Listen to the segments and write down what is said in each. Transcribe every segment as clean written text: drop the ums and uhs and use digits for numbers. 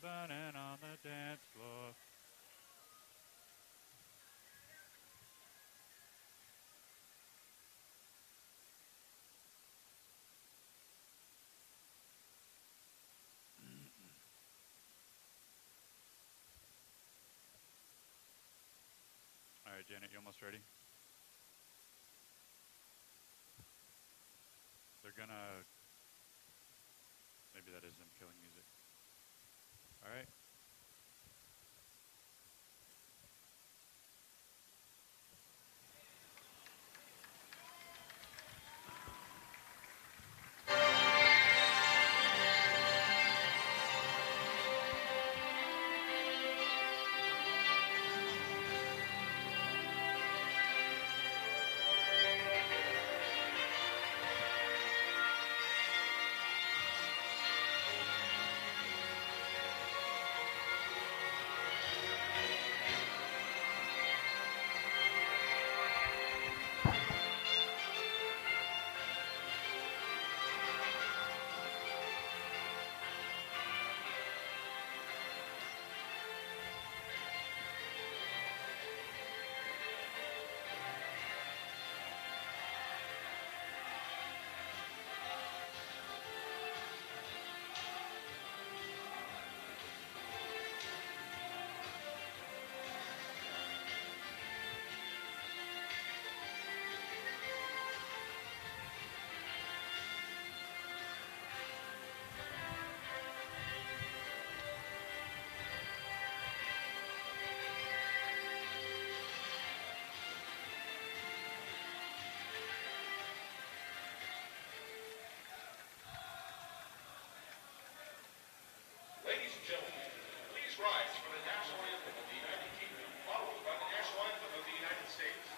fire burning on the dance floor. All right, Janet, you almost ready? They're gonna. Maybe that is them killing music. All right. Ladies and gentlemen, please rise for the national anthem of the United Kingdom, followed by the national anthem of the United States.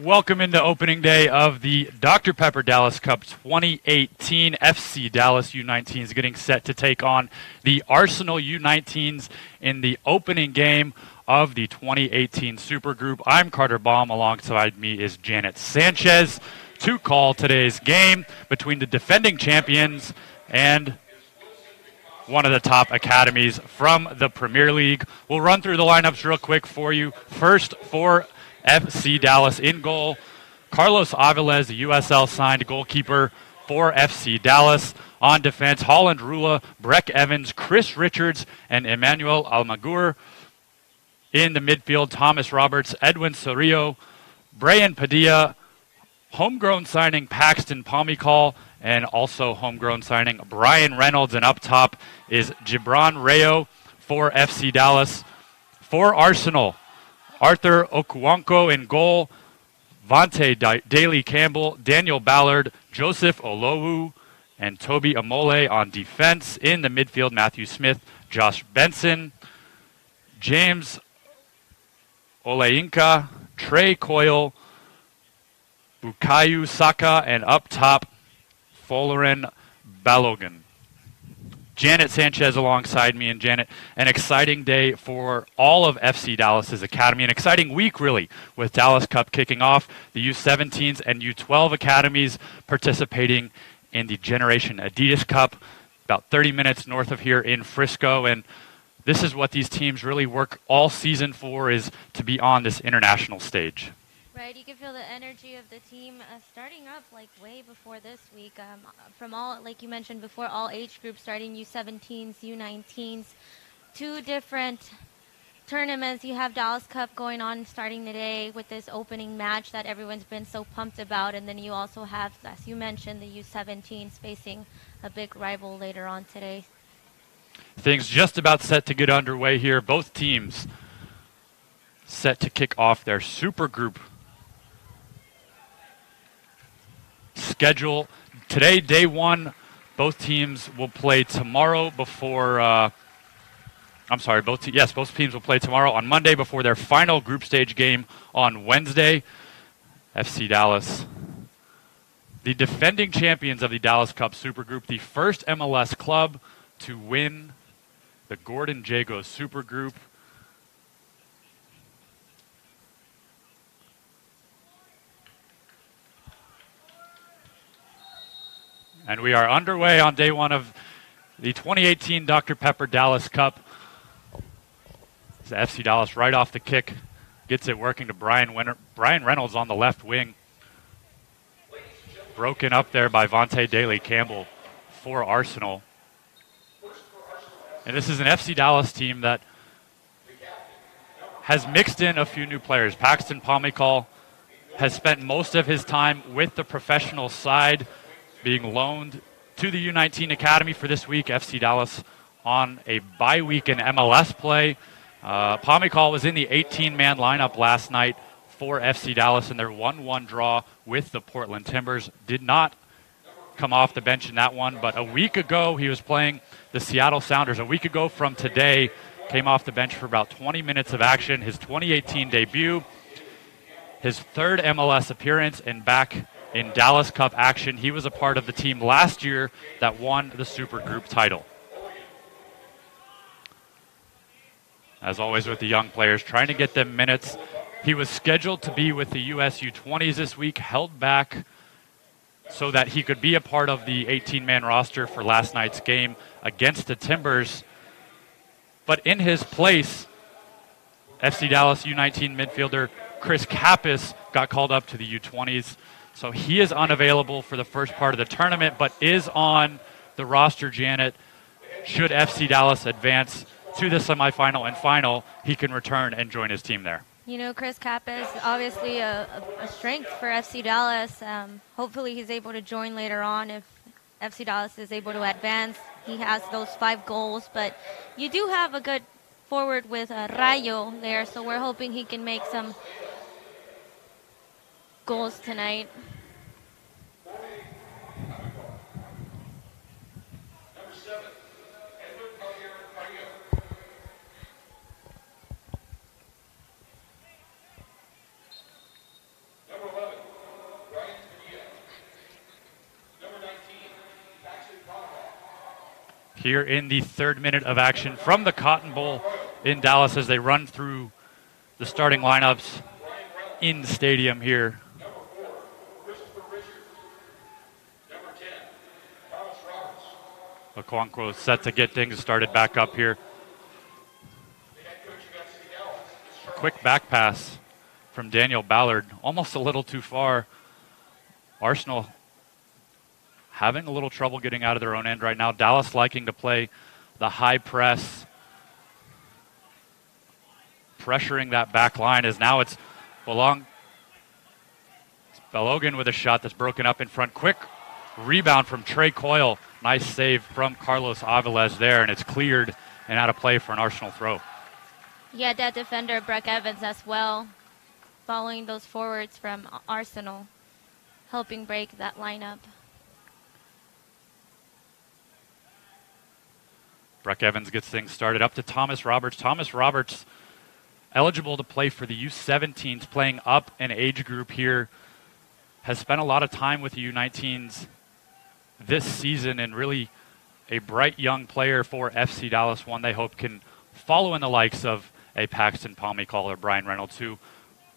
Welcome into opening day of the Dr. Pepper Dallas Cup 2018. FC Dallas U-19s getting set to take on the Arsenal U-19s in the opening game of the 2018 Supergroup. I'm Carter Baum. Alongside me is Janet Sanchez to call today's game between the defending champions and one of the top academies from the Premier League. We'll run through the lineups real quick for you. First, for FC Dallas in goal, Carlos Aviles, the USL signed goalkeeper for FC Dallas. On defense, Holland Rula, Breck Evans, Chris Richards, and Emmanuel Almagur. In the midfield, Thomas Roberts, Edwin Sorillo, Brian Padilla, homegrown signing Paxton Pomicall, and also homegrown signing Brian Reynolds. And up top is Gibran Rayo for FC Dallas. For Arsenal, Arthur Okuwanko in goal, Vontae Daly Campbell, Daniel Ballard, Joseph Olowu, and Toby Amole on defense. In the midfield, Matthew Smith, Josh Benson, James Oleinka, Trey Coyle, Bukayo Saka, and up top, Folarin Balogun. Janet Sanchez alongside me. And Janet, an exciting day for all of FC Dallas's academy. An exciting week, really, with Dallas Cup kicking off. The U17s and U12 academies participating in the Generation Adidas Cup, about 30 minutes north of here in Frisco. And this is what these teams really work all season for, is to be on this international stage. Right, you can feel the energy of the team starting up like way before this week. From all, like you mentioned before, all age groups starting U17s, U19s, 2 different tournaments. You have Dallas Cup going on starting today with this opening match that everyone's been so pumped about. And then you also have, as you mentioned, the U17s facing a big rival later on today. Things just about set to get underway here. Both teams set to kick off their super group schedule. Today, day 1, both teams will play tomorrow before, both teams will play tomorrow on Monday before their final group stage game on Wednesday. FC Dallas, the defending champions of the Dallas Cup Supergroup, the first MLS club to win the Gordon Jago Supergroup. And we are underway on day 1 of the 2018 Dr. Pepper Dallas Cup. It's FC Dallas right off the kick. Gets it working to Brian Reynolds on the left wing. Broken up there by Vontae Daly Campbell for Arsenal. And this is an FC Dallas team that has mixed in a few new players. Paxton Pomicall has spent most of his time with the professional side, being loaned to the U19 Academy for this week. FC Dallas on a bye week in MLS play. Pomicall was in the 18-man lineup last night for FC Dallas in their 1-1 draw with the Portland Timbers. Did not come off the bench in that one, but a week ago he was playing the Seattle Sounders. A week ago from today, came off the bench for about 20 minutes of action. His 2018 debut, his 3rd MLS appearance, and back in Dallas Cup action. He was a part of the team last year that won the Super Group title. As always with the young players, trying to get them minutes. He was scheduled to be with the US U20s this week, held back so that he could be a part of the 18-man roster for last night's game against the Timbers. But in his place, FC Dallas U19 midfielder Chris Kappas got called up to the U20s. So he is unavailable for the first part of the tournament, but is on the roster, Janet. Should FC Dallas advance to the semifinal and final, he can return and join his team there. You know, Chris Kappas, obviously a strength for FC Dallas. Hopefully he's able to join later on if FC Dallas is able to advance. He has those 5 goals, but you do have a good forward with Rayo there, so we're hoping he can make some goals tonight. Here in the 3rd minute of action from the Cotton Bowl in Dallas as they run through the starting lineups in the stadium here. Okuwanko set to get things started back up here. Quick back pass from Daniel Ballard, almost a little too far. Arsenal having a little trouble getting out of their own end right now. Dallas liking to play the high press, pressuring that back line as now it's Belogan with a shot that's broken up in front. Quick rebound from Trey Coyle. Nice save from Carlos Aviles there, and it's cleared and out of play for an Arsenal throw. Yeah, that defender, Breck Evans, as well, following those forwards from Arsenal, helping break that lineup. Breck Evans gets things started up to Thomas Roberts. Thomas Roberts, eligible to play for the U-17s, playing up an age group here, has spent a lot of time with the U-19s this season, and really a bright young player for FC Dallas, one they hope can follow in the likes of a Paxton Pomykal or Brian Reynolds, who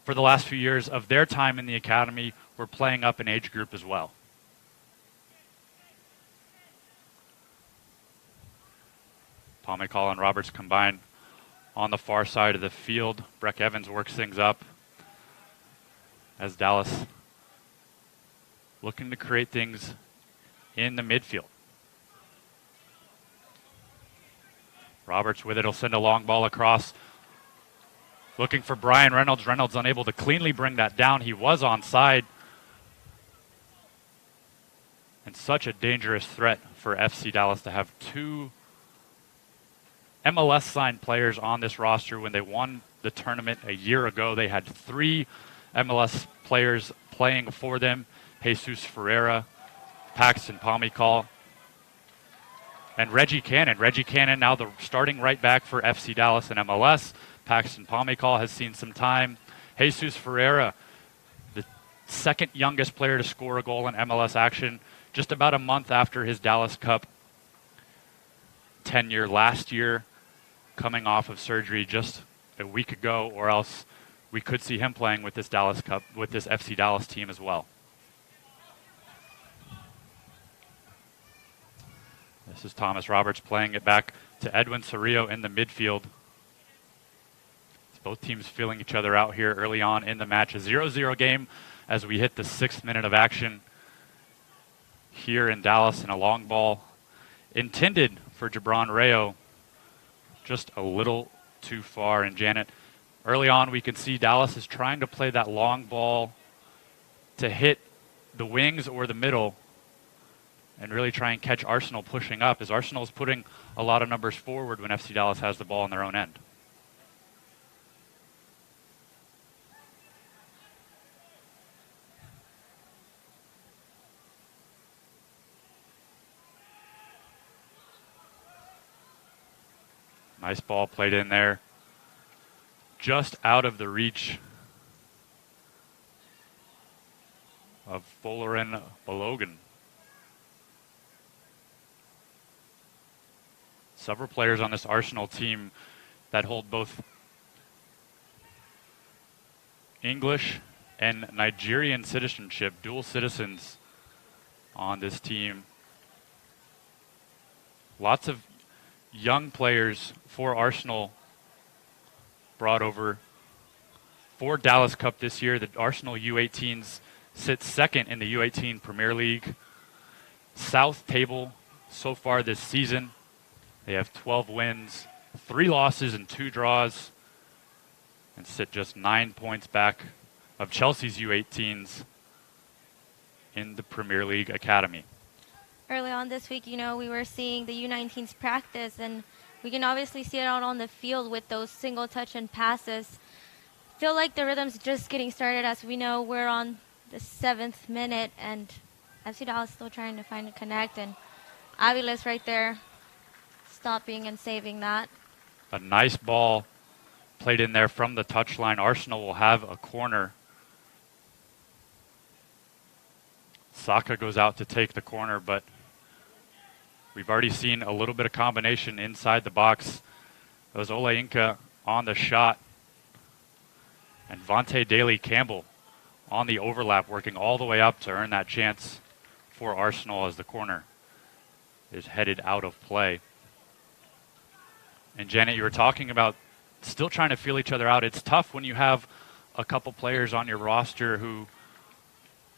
for the last few years of their time in the academy were playing up an age group as well. Pomykal and Roberts combined on the far side of the field. Breck Evans works things up as Dallas looking to create things in the midfield. Roberts with it, will send a long ball across. Looking for Brian Reynolds. Reynolds unable to cleanly bring that down. He was onside. And such a dangerous threat for FC Dallas to have two MLS-signed players on this roster. When they won the tournament a year ago, they had 3 MLS players playing for them. Jesus Ferreira, Paxton Pomykal, and Reggie Cannon. Reggie Cannon now the starting right back for FC Dallas in MLS. Paxton Pomykal has seen some time. Jesus Ferreira, the second youngest player to score a goal in MLS action, just about a month after his Dallas Cup tenure last year, coming off of surgery just a week ago, or else we could see him playing with this Dallas Cup, with this FC Dallas team as well. This is Thomas Roberts playing it back to Edwin Cerrillo in the midfield. Both teams feeling each other out here early on in the match. A 0-0 game as we hit the 6th minute of action here in Dallas, and a long ball intended for Jabron Rayo, just a little too far. And Janet, early on we can see Dallas is trying to play that long ball to hit the wings or the middle and really try and catch Arsenal pushing up, as Arsenal is putting a lot of numbers forward when FC Dallas has the ball in their own end. Nice ball played in there, just out of the reach of Folarin Belogan. Several players on this Arsenal team that hold both English and Nigerian citizenship, dual citizens on this team. Lots of young players for Arsenal brought over for Dallas Cup this year. The Arsenal U-18s sit second in the U-18 Premier League South table so far this season. They have 12 wins, 3 losses, and 2 draws, and sit just 9 points back of Chelsea's U-18s in the Premier League Academy. Early on this week, we were seeing the U-19s practice, and we can obviously see it out on the field with those single touch and passes. Feel like the rhythm's just getting started, as we know we're on the 7th minute, and FC Dallas still trying to find a connect, and Aviles right there stopping and saving that. A nice ball played in there from the touchline. Arsenal will have a corner. Saka goes out to take the corner, but we've already seen a little bit of combination inside the box. It was Ole Inca on the shot, and Vontae Daly-Campbell on the overlap, working all the way up to earn that chance for Arsenal as the corner is headed out of play. And Janet, you were talking about still trying to feel each other out. It's tough when you have a couple players on your roster who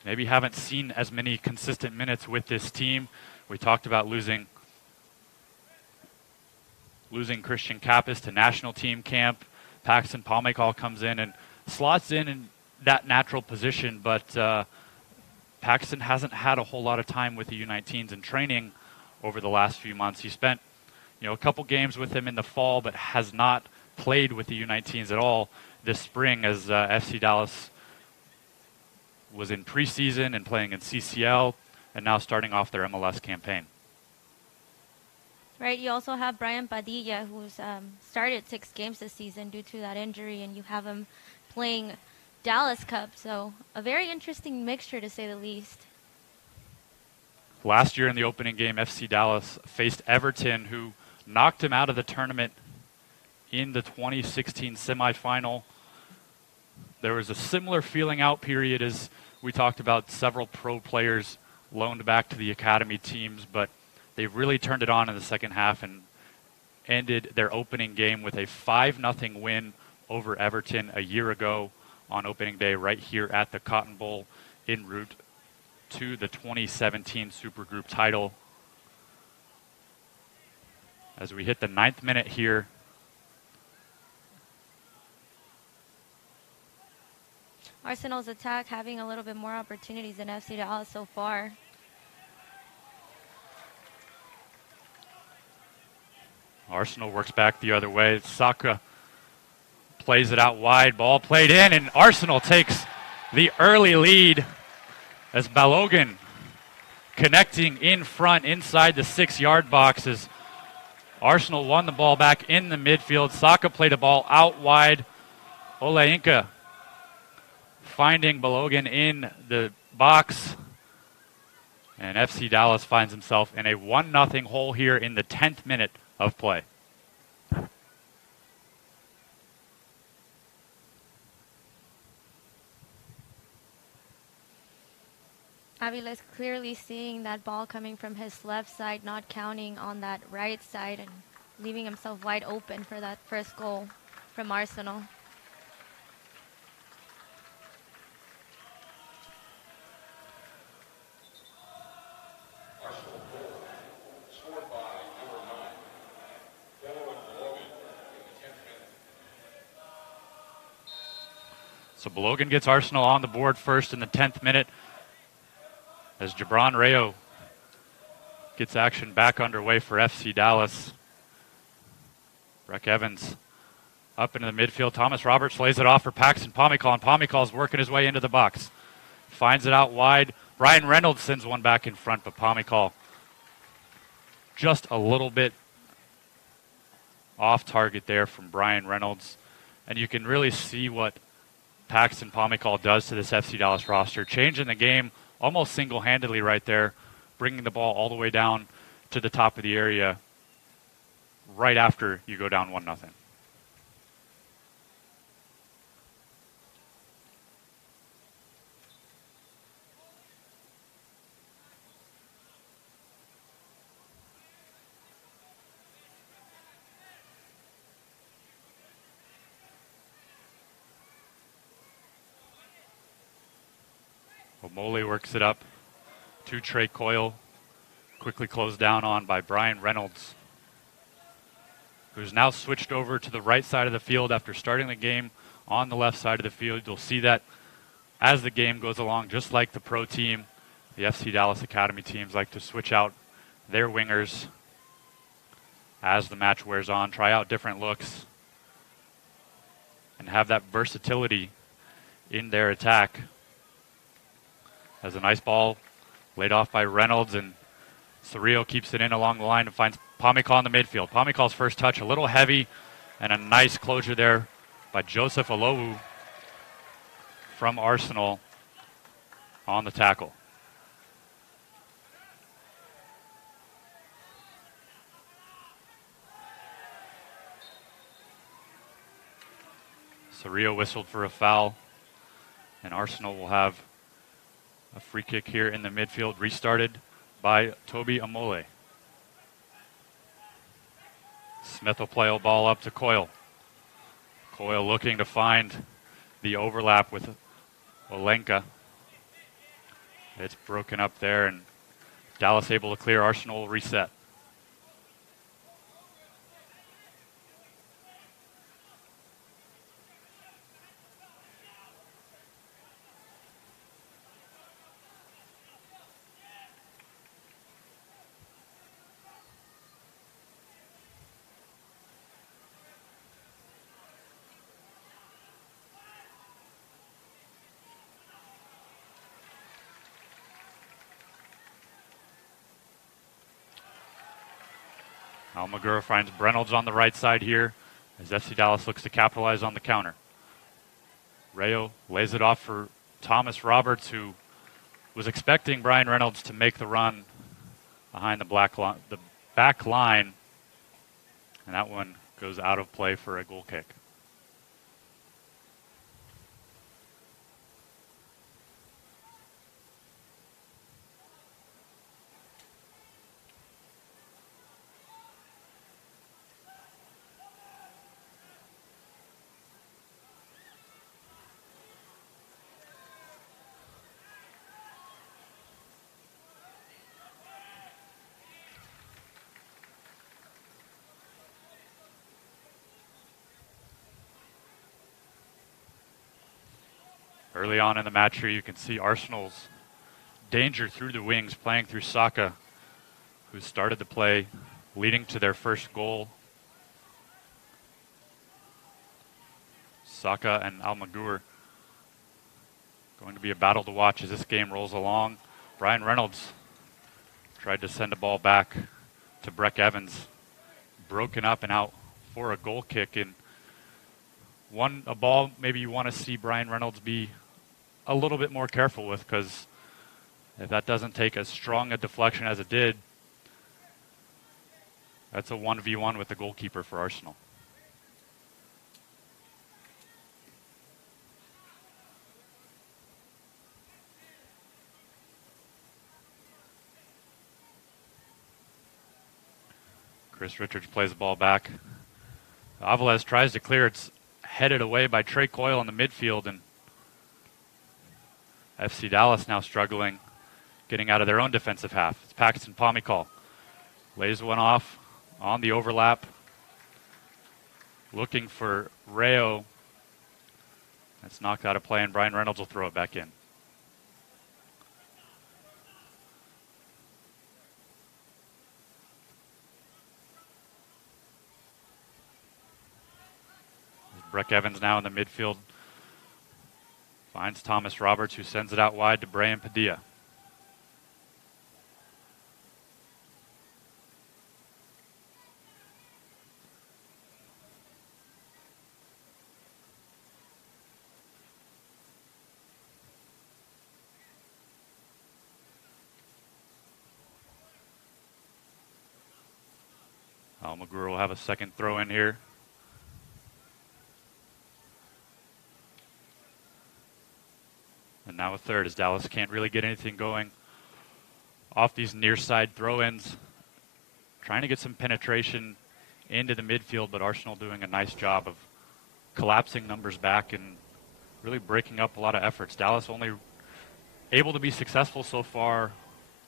maybe haven't seen as many consistent minutes with this team. We talked about losing Christian Kappas to national team camp. Paxton Pomykal comes in and slots in that natural position, but Paxton hasn't had a whole lot of time with the U-19s in training over the last few months. He spent, a couple games with him in the fall, but has not played with the U-19s at all this spring, as FC Dallas was in preseason and playing in CCL, and now starting off their MLS campaign. Right, you also have Brian Padilla, who's started 6 games this season due to that injury, and you have him playing Dallas Cup, so a very interesting mixture to say the least. Last year in the opening game, FC Dallas faced Everton, who knocked him out of the tournament in the 2016 semifinal. There was a similar feeling out period as we talked about several pro players loaned back to the academy teams, but they really turned it on in the second half and ended their opening game with a 5-0 win over Everton a year ago on opening day right here at the Cotton Bowl en route to the 2017 Supergroup title. As we hit the 9th minute here, Arsenal's attack having a little bit more opportunities than FC Dallas so far. Arsenal works back the other way. Saka plays it out wide. Ball played in, and Arsenal takes the early lead as Balogun connecting in front inside the 6-yard box as Arsenal won the ball back in the midfield. Saka played a ball out wide. Oleinka finding Balogun in the box. And FC Dallas finds himself in a 1-0 hole here in the 10th minute of play. Avila's clearly seeing that ball coming from his left side, not counting on that right side and leaving himself wide open for that first goal from Arsenal. Arsenal goal scored by number 9, Balogun in the 10th minute. So Balogun gets Arsenal on the board first in the 10th minute as Gibran Rayo gets action back underway for FC Dallas. Breck Evans up into the midfield. Thomas Roberts lays it off for Paxton Pomykal, and Pomikal's working his way into the box. Finds it out wide. Brian Reynolds sends one back in front, but Pomykal just a little bit off target there from Brian Reynolds. And you can really see what Paxton Pomykal does to this FC Dallas roster, changing the game almost single-handedly right there, bringing the ball all the way down to the top of the area right after you go down 1-0. Omole works it up to Trey Coyle, quickly closed down on by Brian Reynolds, who's now switched over to the right side of the field after starting the game on the left side of the field. You'll see that as the game goes along, just like the pro team, the FC Dallas Academy teams like to switch out their wingers as the match wears on, try out different looks, and have that versatility in their attack. As a nice ball laid off by Reynolds, and Cerrillo keeps it in along the line and finds Pomykal in the midfield. Pomikal's first touch, a little heavy, and a nice closure there by Joseph Olowu from Arsenal on the tackle. Cerrillo whistled for a foul, and Arsenal will have a free kick here in the midfield, restarted by Toby Omole. Smith will play a ball up to Coyle. Coyle looking to find the overlap with Olenka. It's broken up there, and Dallas able to clear. Arsenal reset. Almaguer finds Reynolds on the right side here as FC Dallas looks to capitalize on the counter. Rayo lays it off for Thomas Roberts, who was expecting Brian Reynolds to make the run behind the back line, and that one goes out of play for a goal kick. Early on in the match here, you can see Arsenal's danger through the wings, playing through Saka, who started the play, leading to their first goal. Saka and Almaguer going to be a battle to watch as this game rolls along. Brian Reynolds tried to send a ball back to Breck Evans, broken up and out for a goal kick. And a ball maybe you want to see Brian Reynolds be a little bit more careful with, because if that doesn't take as strong a deflection as it did, that's a 1v1 with the goalkeeper for Arsenal. Chris Richards plays the ball back. Aviles tries to clear. It's headed away by Trey Coyle in the midfield, and FC Dallas now struggling, getting out of their own defensive half. It's Paxton Pomykal. Lays one off on the overlap. Looking for Rayo. That's knocked out of play, and Brian Reynolds will throw it back in. Breck Evans now in the midfield. Finds Thomas Roberts, who sends it out wide to Brian Padilla. Almaguer will have a second throw in here. And now a third, as Dallas can't really get anything going off these near side throw-ins. Trying to get some penetration into the midfield, but Arsenal doing a nice job of collapsing numbers back and really breaking up a lot of efforts. Dallas only able to be successful so far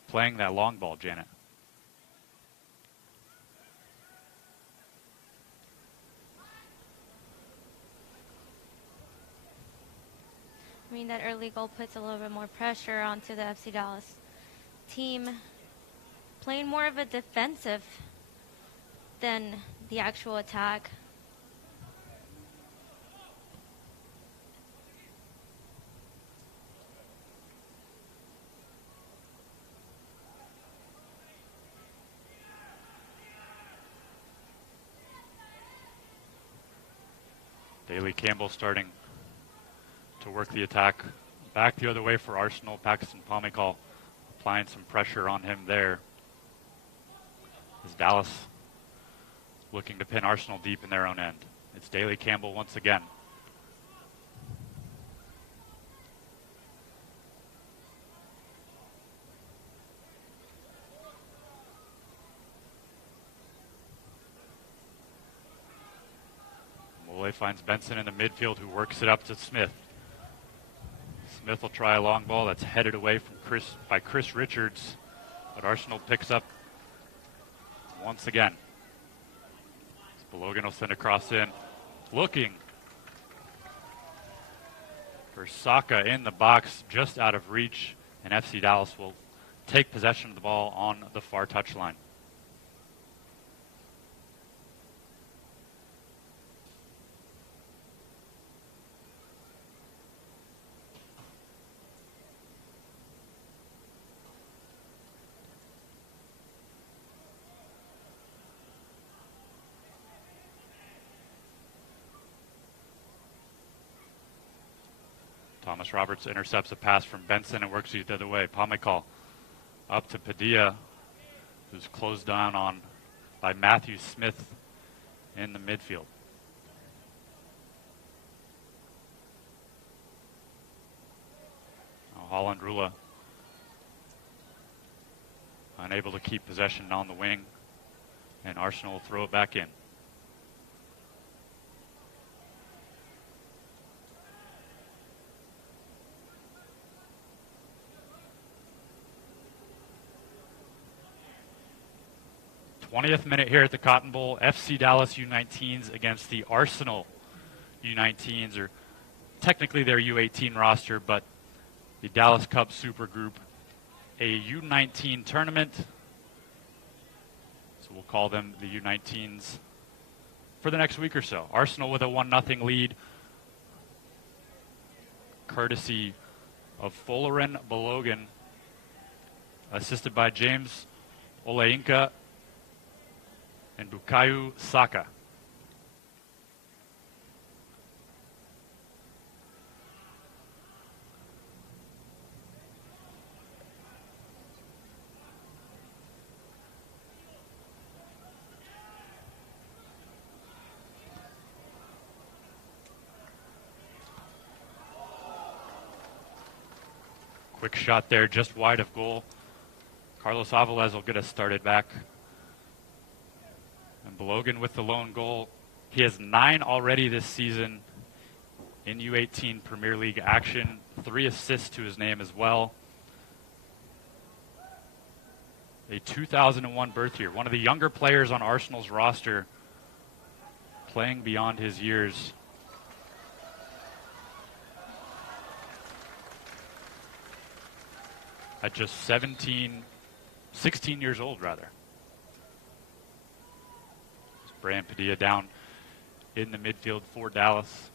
playing that long ball, Janet. I mean, that early goal puts a little bit more pressure onto the FC Dallas team, playing more of a defensive than the actual attack. Daley Campbell starting to work the attack back the other way for Arsenal. Paxton Pomykal applying some pressure on him there. As Dallas looking to pin Arsenal deep in their own end. It's Daley Campbell once again. Mole finds Benson in the midfield, who works it up to Smith. Smith will try a long ball that's headed away from Chris Richards, but Arsenal picks up once again. Logan will send a cross in, looking for Saka in the box, just out of reach, and FC Dallas will take possession of the ball on the far touchline. Thomas Roberts intercepts a pass from Benson and works it the other way. Pamikal up to Padilla, who's closed down on by Matthew Smith in the midfield. Now Holland Rula unable to keep possession on the wing, and Arsenal will throw it back in. th minute here at the Cotton Bowl. FC Dallas U-19s against the Arsenal U-19s, or technically their U18 roster, but the Dallas Cubs Supergroup, a U19 tournament. So we'll call them the U19s for the next week or so. Arsenal with a 1-0 lead, courtesy of Folarin Balogun, assisted by James Oleinka and Bukayo Saka. Quick shot there, just wide of goal. Carlos Avilés will get us started back. And Balogun with the lone goal. He has 9 already this season in U18 Premier League action. 3 assists to his name as well. A 2001 birth year. One of the younger players on Arsenal's roster, playing beyond his years. At just 16 years old, rather. Brian Padilla down in the midfield for Dallas.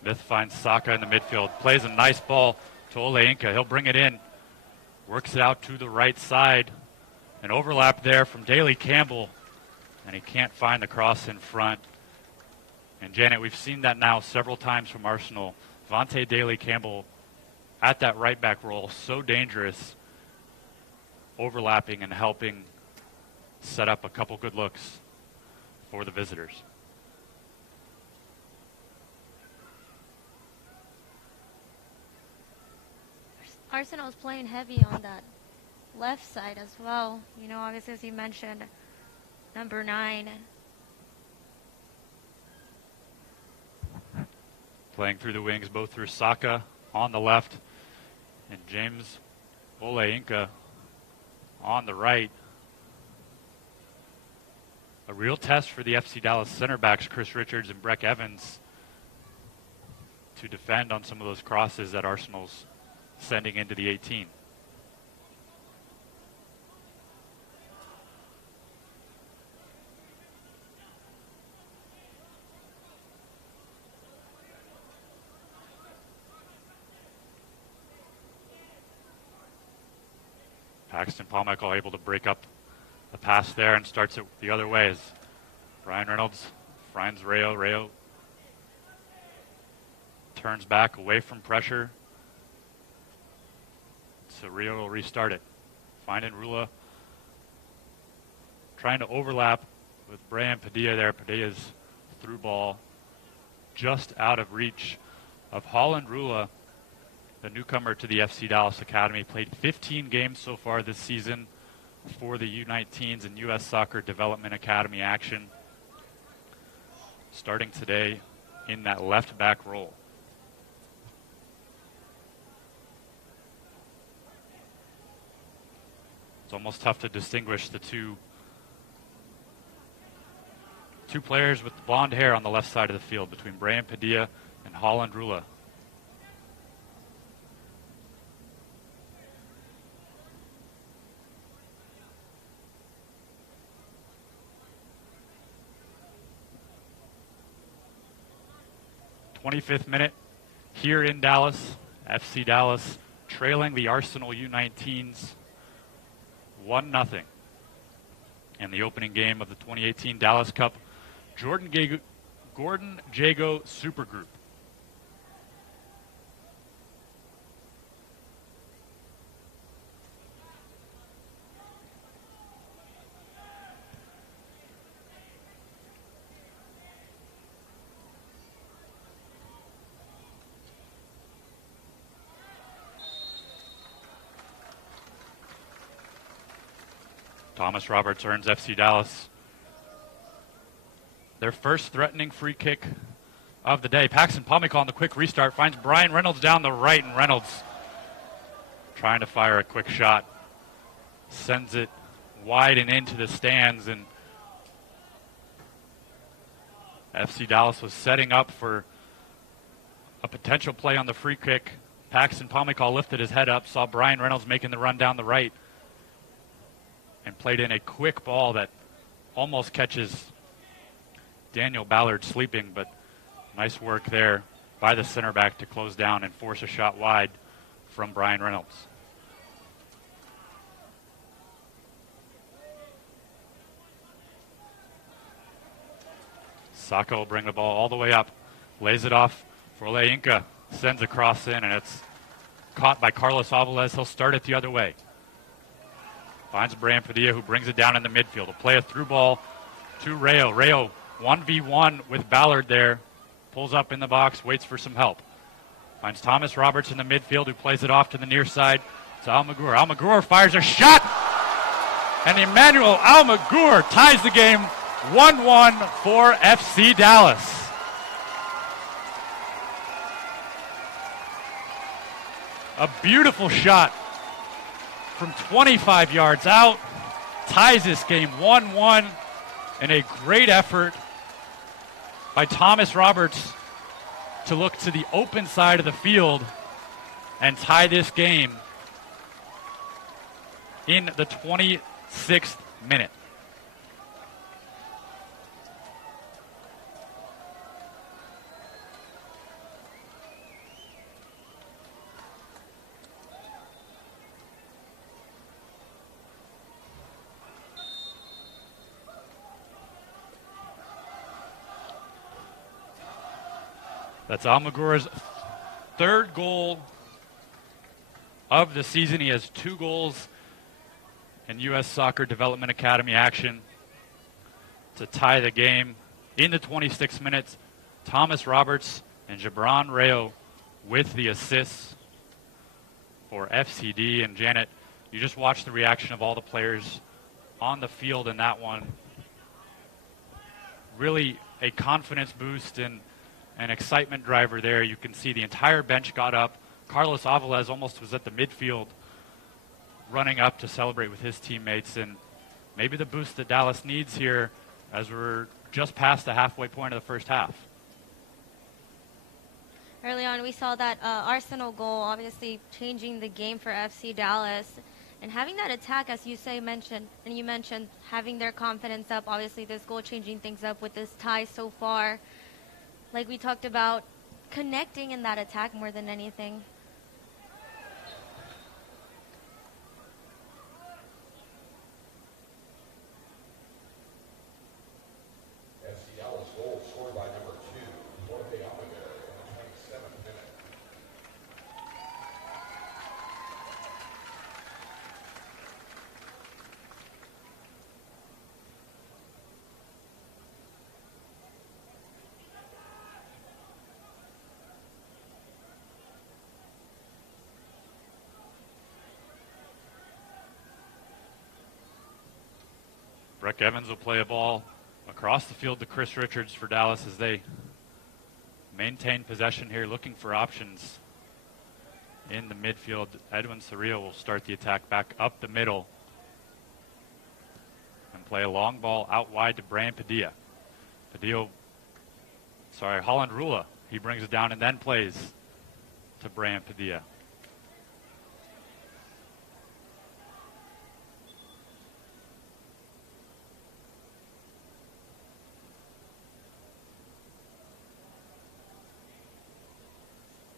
Smith finds Saka in the midfield, plays a nice ball to Oleinka. He'll bring it in, works it out to the right side. An overlap there from Daley Campbell, and he can't find the cross in front. And Janet, we've seen that now several times from Arsenal. Vontae Daley Campbell at that right back role, so dangerous, overlapping and helping set up a couple good looks for the visitors. Arsenal's playing heavy on that left side as well. You know, obviously, as you mentioned, number 9. Playing through the wings, both through Saka on the left and James Oleinka on the right. A real test for the FC Dallas center backs, Chris Richards and Breck Evans, to defend on some of those crosses that Arsenal's sending into the 18. Paxton Palmichael able to break up the pass there and starts it the other way as Brian Reynolds finds Rayo. Rayo turns back away from pressure. So Rio will restart it. Finding Rula. Trying to overlap with Brian Padilla there. Padilla's through ball just out of reach of Holland Rula, the newcomer to the FC Dallas Academy. Played 15 games so far this season for the U-19s and U.S. Soccer Development Academy action. Starting today in that left back role. It's almost tough to distinguish the two players with blonde hair on the left side of the field between Brian Padilla and Holland Rula. '25th minute here in Dallas. FC Dallas trailing the Arsenal U-19s 1-0 in the opening game of the 2018 Dallas Cup Gordon Jago Supergroup. Thomas Roberts earns FC Dallas their first threatening free kick of the day. Paxton Palmichael on the quick restart finds Brian Reynolds down the right, and Reynolds trying to fire a quick shot. Sends it wide and into the stands, and FC Dallas was setting up for a potential play on the free kick. Paxton Palmichael lifted his head up, saw Brian Reynolds making the run down the right, and played in a quick ball that almost catches Daniel Ballard sleeping, but nice work there by the center back to close down and force a shot wide from Brian Reynolds. Saka will bring the ball all the way up, lays it off for Ole Inca, sends a cross in, and it's caught by Carlos Alvarez. He'll start it the other way. Finds Brian Padilla, who brings it down in the midfield. He'll play a through ball to Rayo. Rayo 1v1 with Ballard there. Pulls up in the box, waits for some help. Finds Thomas Roberts in the midfield, who plays it off to the near side to Almaguer. Almaguer fires a shot, and Emmanuel Almaguer ties the game 1-1 for FC Dallas. A beautiful shot from 25 yards out, ties this game 1-1, and a great effort by Thomas Roberts to look to the open side of the field and tie this game in the 26th minute. That's Almaguer's third goal of the season. He has 2 goals in U.S. Soccer Development Academy action to tie the game in the 26 minutes. Thomas Roberts and Gibran Rayo with the assists for FCD. And Janet, you just watched the reaction of all the players on the field in that one. Really a confidence boost and an excitement driver there. You can see the entire bench got up. Carlos Alvarez almost was at the midfield running up to celebrate with his teammates, and maybe the boost that Dallas needs here as we're just past the halfway point of the first half. Early on, we saw that Arsenal goal, obviously changing the game for FC Dallas. And having that attack, as you mentioned, having their confidence up, obviously this goal changing things up with this tie so far. Like we talked about, connecting in that attack more than anything. Breck Evans will play a ball across the field to Chris Richards for Dallas as they maintain possession here, looking for options in the midfield. Edwin Cerrillo will start the attack back up the middle and play a long ball out wide to Brian Padilla. Holland Rula. He brings it down and then plays to Brian Padilla.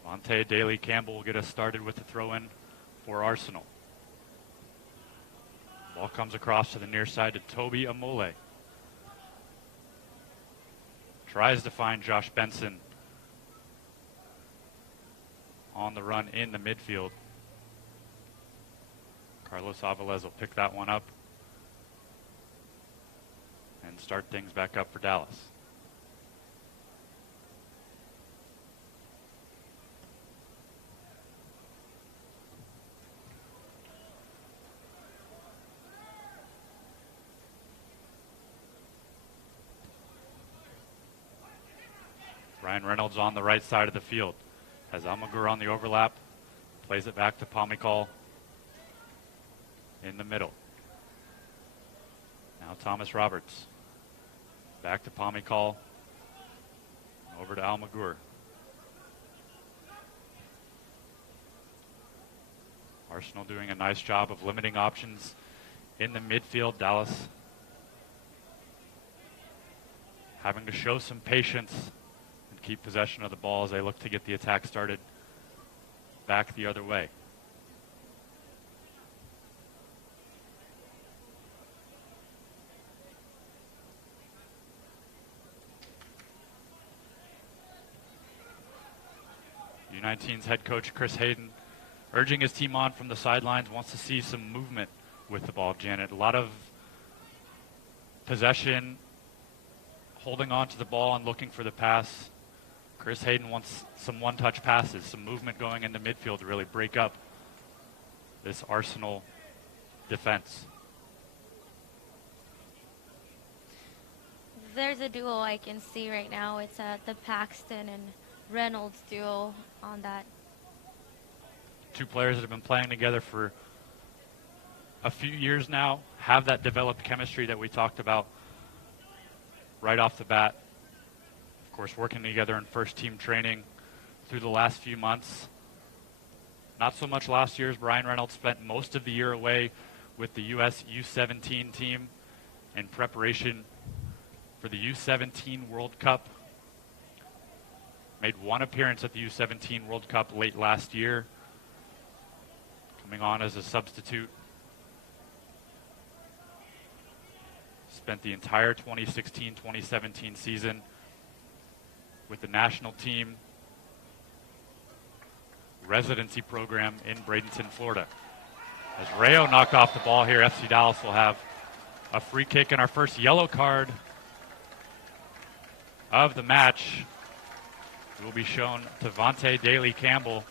Monte Daly Campbell will get us started with the throw-in for Arsenal. Ball comes across to the near side to Toby Amole. Tries to find Josh Benson on the run in the midfield. Carlos Avilés will pick that one up and start things back up for Dallas. Ryan Reynolds on the right side of the field. Has Almagur on the overlap. Plays it back to Pomykal in the middle. Now Thomas Roberts. Back to Pomykal. Over to Almagur. Arsenal doing a nice job of limiting options in the midfield. Dallas having to show some patience and keep possession of the ball as they look to get the attack started back the other way. U-19's head coach Chris Hayden urging his team on from the sidelines, wants to see some movement with the ball, Janet. A lot of possession, holding on to the ball and looking for the pass. Chris Hayden wants some one-touch passes, some movement going into midfield to really break up this Arsenal defense. There's a duo I can see right now. It's the Paxton and Reynolds duo on that. Two players that have been playing together for a few years now, have that developed chemistry that we talked about right off the bat. Of course, working together in first team training through the last few months. Not so much last year, as Brian Reynolds spent most of the year away with the U.S. U-17 team in preparation for the U-17 World Cup. Made one appearance at the U-17 World Cup late last year, coming on as a substitute. Spent the entire 2016-2017 season with the national team residency program in Bradenton, Florida. As Rayo knocked off the ball here, FC Dallas will have a free kick, and our first yellow card of the match will be shown to Vontae Daly Campbell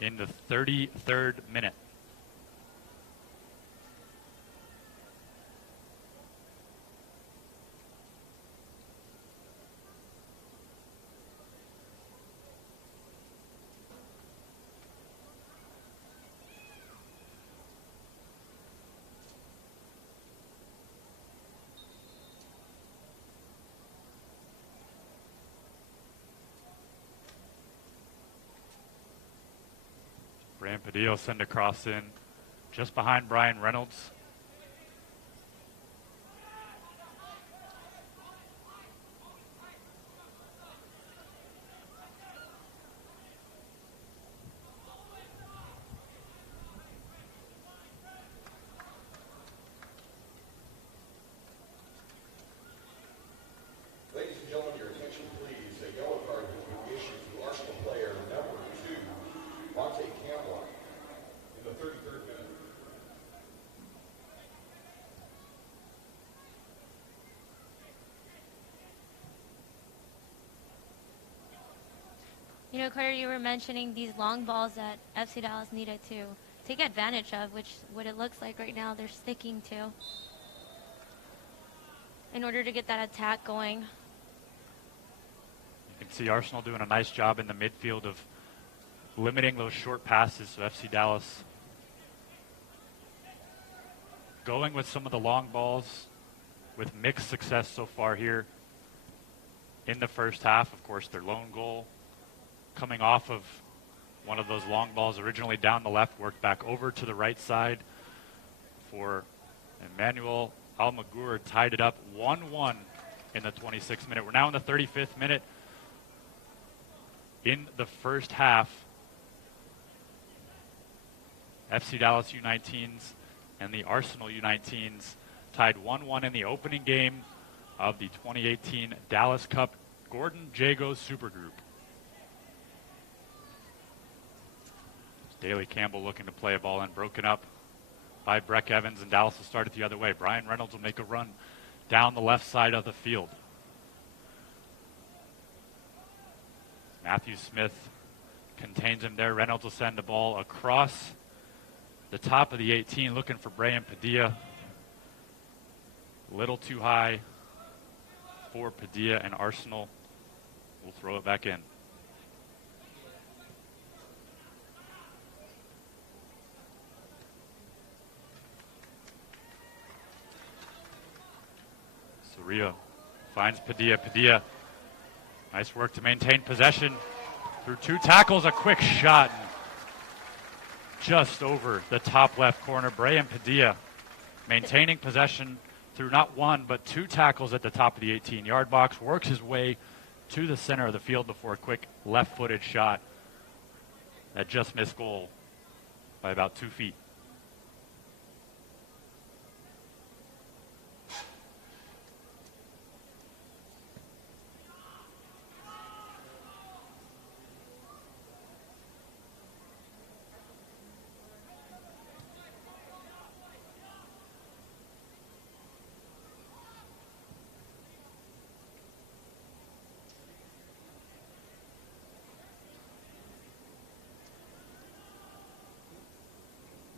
in the 33rd minute. Brian Padilla send a cross in just behind Brian Reynolds. Ladies and gentlemen, your attention please. A yellow card will be issued to Arsenal player number 2, Monte Campbell, in the 33rd minute. You know, Carter, you were mentioning these long balls that FC Dallas needed to take advantage of, which what it looks like right now they're sticking to in order to get that attack going. You can see Arsenal doing a nice job in the midfield of limiting those short passes, so FC Dallas going with some of the long balls with mixed success so far here in the first half. Of course, their lone goal coming off of one of those long balls originally down the left, worked back over to the right side for Emmanuel Almagur, tied it up 1-1 in the 26th minute. We're now in the 35th minute in the first half. FC Dallas U-19s and the Arsenal U-19s tied 1-1 in the opening game of the 2018 Dallas Cup Gordon Jago Supergroup. Daley Campbell looking to play a ball in, broken up by Breck Evans, and Dallas will start it the other way. Brian Reynolds will make a run down the left side of the field. Matthew Smith contains him there. Reynolds will send the ball across the top of the 18, looking for Brian Padilla. A little too high for Padilla, and Arsenal will throw it back in. Rio finds Padilla. Padilla, nice work to maintain possession through two tackles, a quick shot just over the top left corner. Brian Padilla maintaining possession through not one but two tackles at the top of the 18-yard box, works his way to the center of the field before a quick left-footed shot that just missed goal by about 2 feet.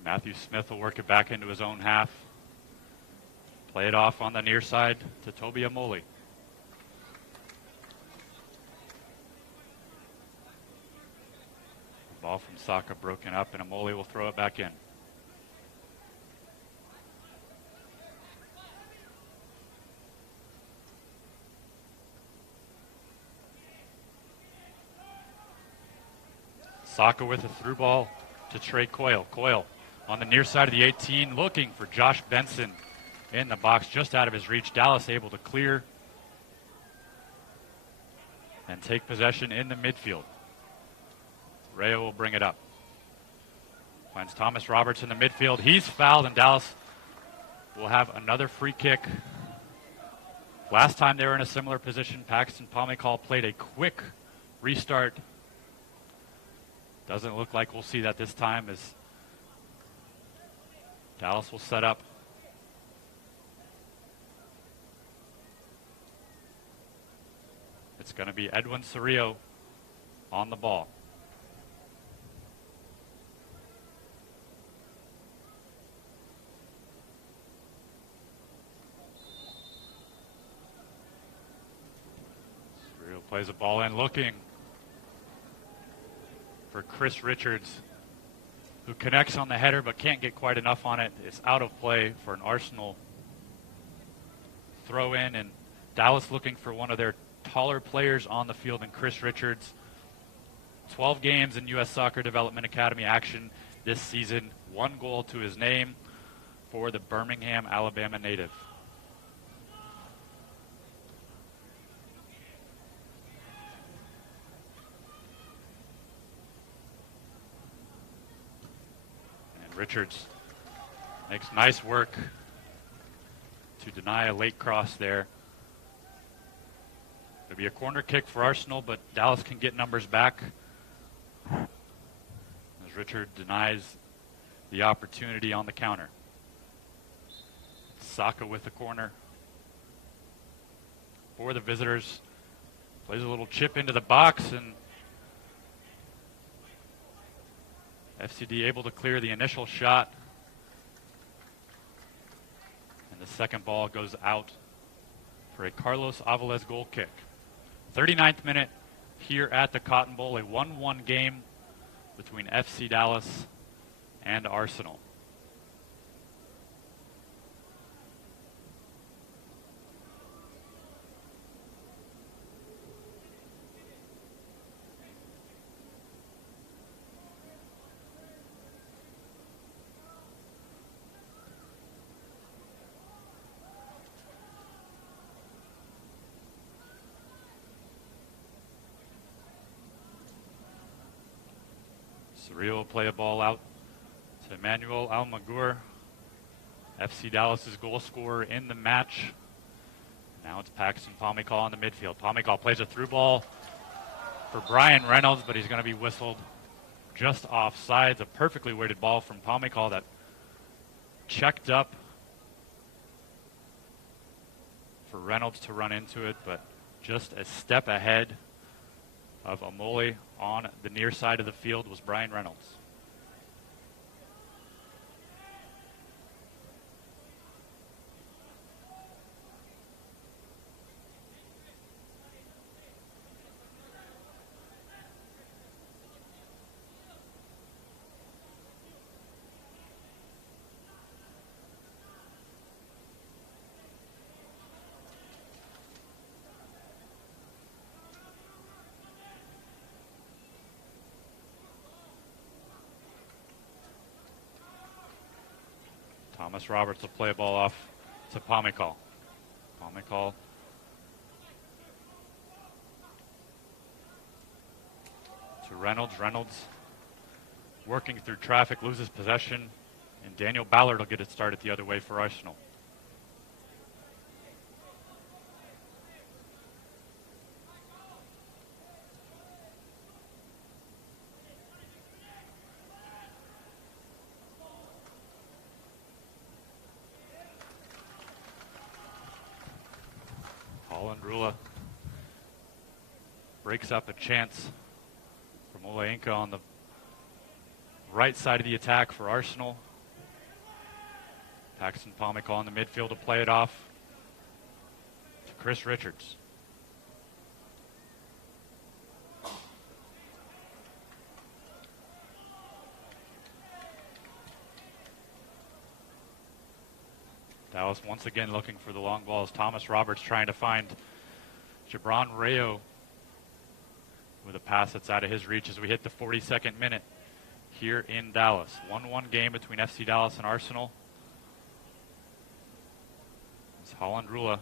Matthew Smith will work it back into his own half. Play it off on the near side to Toby Amoli. Ball from Saka broken up, and Amoli will throw it back in. Saka with a through ball to Trey Coyle. Coyle on the near side of the 18, looking for Josh Benson in the box, just out of his reach. Dallas able to clear and take possession in the midfield. Rayo will bring it up. Finds Thomas Roberts in the midfield. He's fouled, and Dallas will have another free kick. Last time they were in a similar position, Paxton Pomykal played a quick restart. Doesn't look like we'll see that this time, as Dallas will set up. It's going to be Edwin Cerrillo on the ball. Cerrillo plays a ball in, looking for Chris Richards, who connects on the header but can't get quite enough on it. It's out of play for an Arsenal throw in, and Dallas looking for one of their taller players on the field in Chris Richards. 12 games in U.S. Soccer Development Academy action this season. 1 goal to his name for the Birmingham, Alabama native. Richards makes nice work to deny a late cross there. It'll be a corner kick for Arsenal, but Dallas can get numbers back as Richard denies the opportunity on the counter. Saka with the corner for the visitors. Plays a little chip into the box, and FCD able to clear the initial shot. And the second ball goes out for a Carlos Aviles goal kick. 39th minute here at the Cotton Bowl, a 1-1 game between FC Dallas and Arsenal. Surreal will play a ball out to Emmanuel Almagur, FC Dallas's goal scorer in the match. Now it's Paxton Pomykal in the midfield. Pomykal plays a through ball for Brian Reynolds, but he's going to be whistled just offsides. A perfectly weighted ball from Pomykal that checked up for Reynolds to run into it, but just a step ahead of Amole on the near side of the field was Brian Reynolds. Thomas Roberts will play a ball off to Pomykal. Pomykal to Reynolds. Reynolds working through traffic, loses possession, and Daniel Ballard will get it started the other way for Arsenal. Rula breaks up a chance from Oleinka on the right side of the attack for Arsenal. Paxton Pomykal in the midfield to play it off to Chris Richards. Dallas once again looking for the long balls. Thomas Roberts trying to find Gibran Rayo with a pass that's out of his reach as we hit the 42nd minute here in Dallas. 1-1 game between FC Dallas and Arsenal. It's Holland Rula.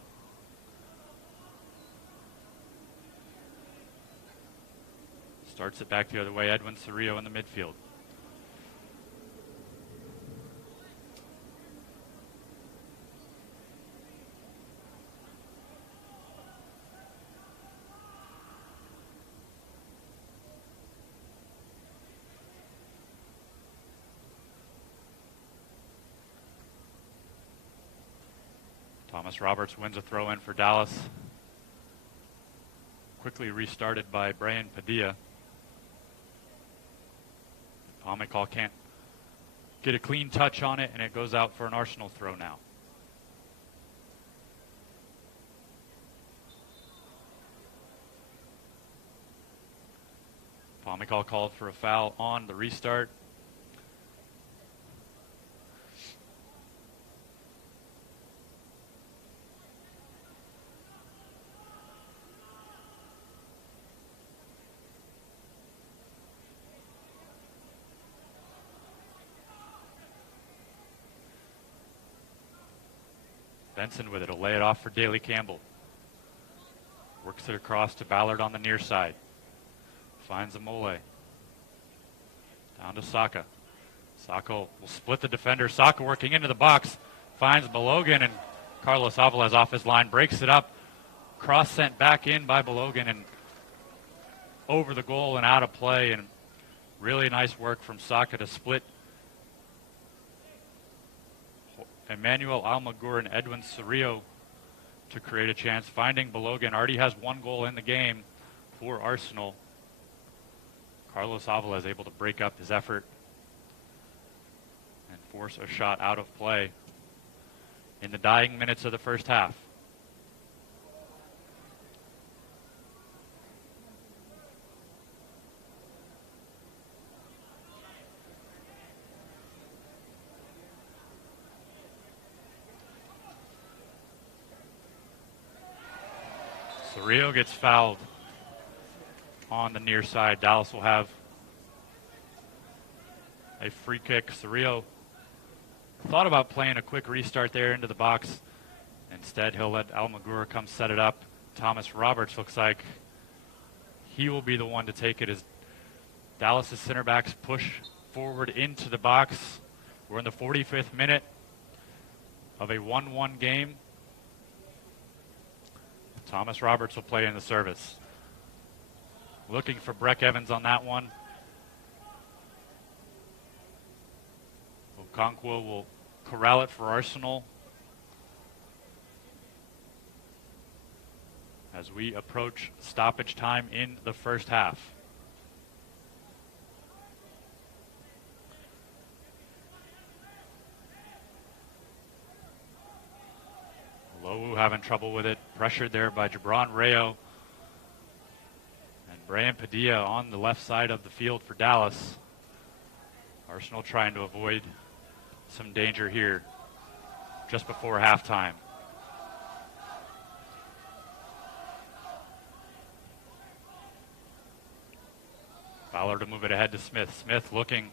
Starts it back the other way. Edwin Cerrillo in the midfield. Thomas Roberts wins a throw in for Dallas. Quickly restarted by Brian Padilla. Pomykal can't get a clean touch on it, and it goes out for an Arsenal throw now. Pomykal called for a foul on the restart. Benson with it, will lay it off for Daley Campbell. Works it across to Ballard on the near side. Finds Amole. Down to Saka. Saka will split the defender. Saka working into the box. Finds Balogan, and Carlos Aviles off his line. Breaks it up. Cross sent back in by Balogan and over the goal and out of play. And really nice work from Saka to split Emmanuel Almagur and Edwin Cerrillo to create a chance. Finding Balogan. Already has one goal in the game for Arsenal. Carlos Aviles able to break up his effort force a shot out of play in the dying minutes of the first half. Cerrillo gets fouled on the near side. Dallas will have a free kick. Cerrillo thought about playing a quick restart there into the box. Instead, he'll let Almaguer come set it up. Thomas Roberts looks like he will be the one to take it as Dallas' center backs push forward into the box. We're in the 45th minute of a 1-1 game. Thomas Roberts will play in the service. Looking for Breck Evans on that one. Okonkwo will corral it for Arsenal as we approach stoppage time in the first half. Lowu having trouble with it, pressured there by Gibran Rayo. And Brian Padilla on the left side of the field for Dallas. Arsenal trying to avoid some danger here just before halftime. Fowler to move it ahead to Smith. Smith looking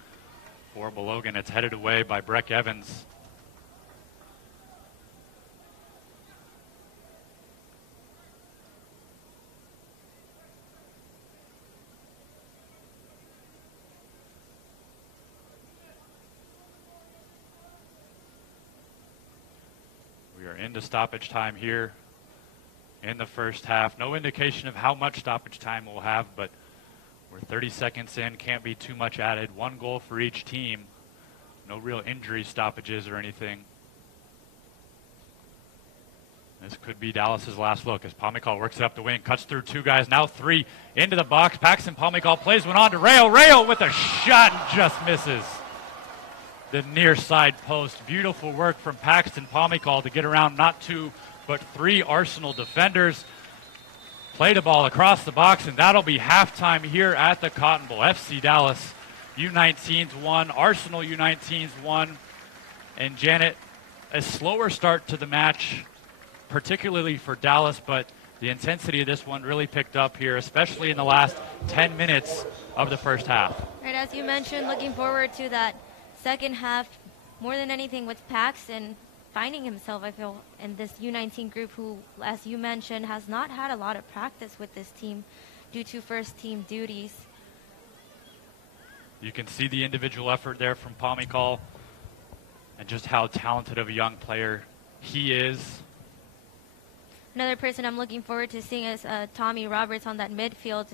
for Balogan. It's headed away by Breck Evans. We are into stoppage time here in the first half. No indication of how much stoppage time we'll have, but we're 30 seconds in, can't be too much added. One goal for each team. No real injury stoppages or anything. This could be Dallas's last look as Pomykal works it up the wing, cuts through two guys, now three into the box. Paxton Pomykal plays one on to Rayo. Rayo with a shot and just misses the near side post. Beautiful work from Paxton Pomykal to get around not two, but three Arsenal defenders. Played a ball across the box, and that'll be halftime here at the Cotton Bowl. FC Dallas U-19s won, Arsenal U-19s won. And Janet, a slower start to the match, particularly for Dallas, but the intensity of this one really picked up here, especially in the last 10 minutes of the first half. Right, as you mentioned, looking forward to that second half more than anything with Paxton finding himself, I feel, in this U19 group who, as you mentioned, has not had a lot of practice with this team due to first team duties. You can see the individual effort there from Pomykal and just how talented of a young player he is. Another person I'm looking forward to seeing is Tommy Roberts on that midfield.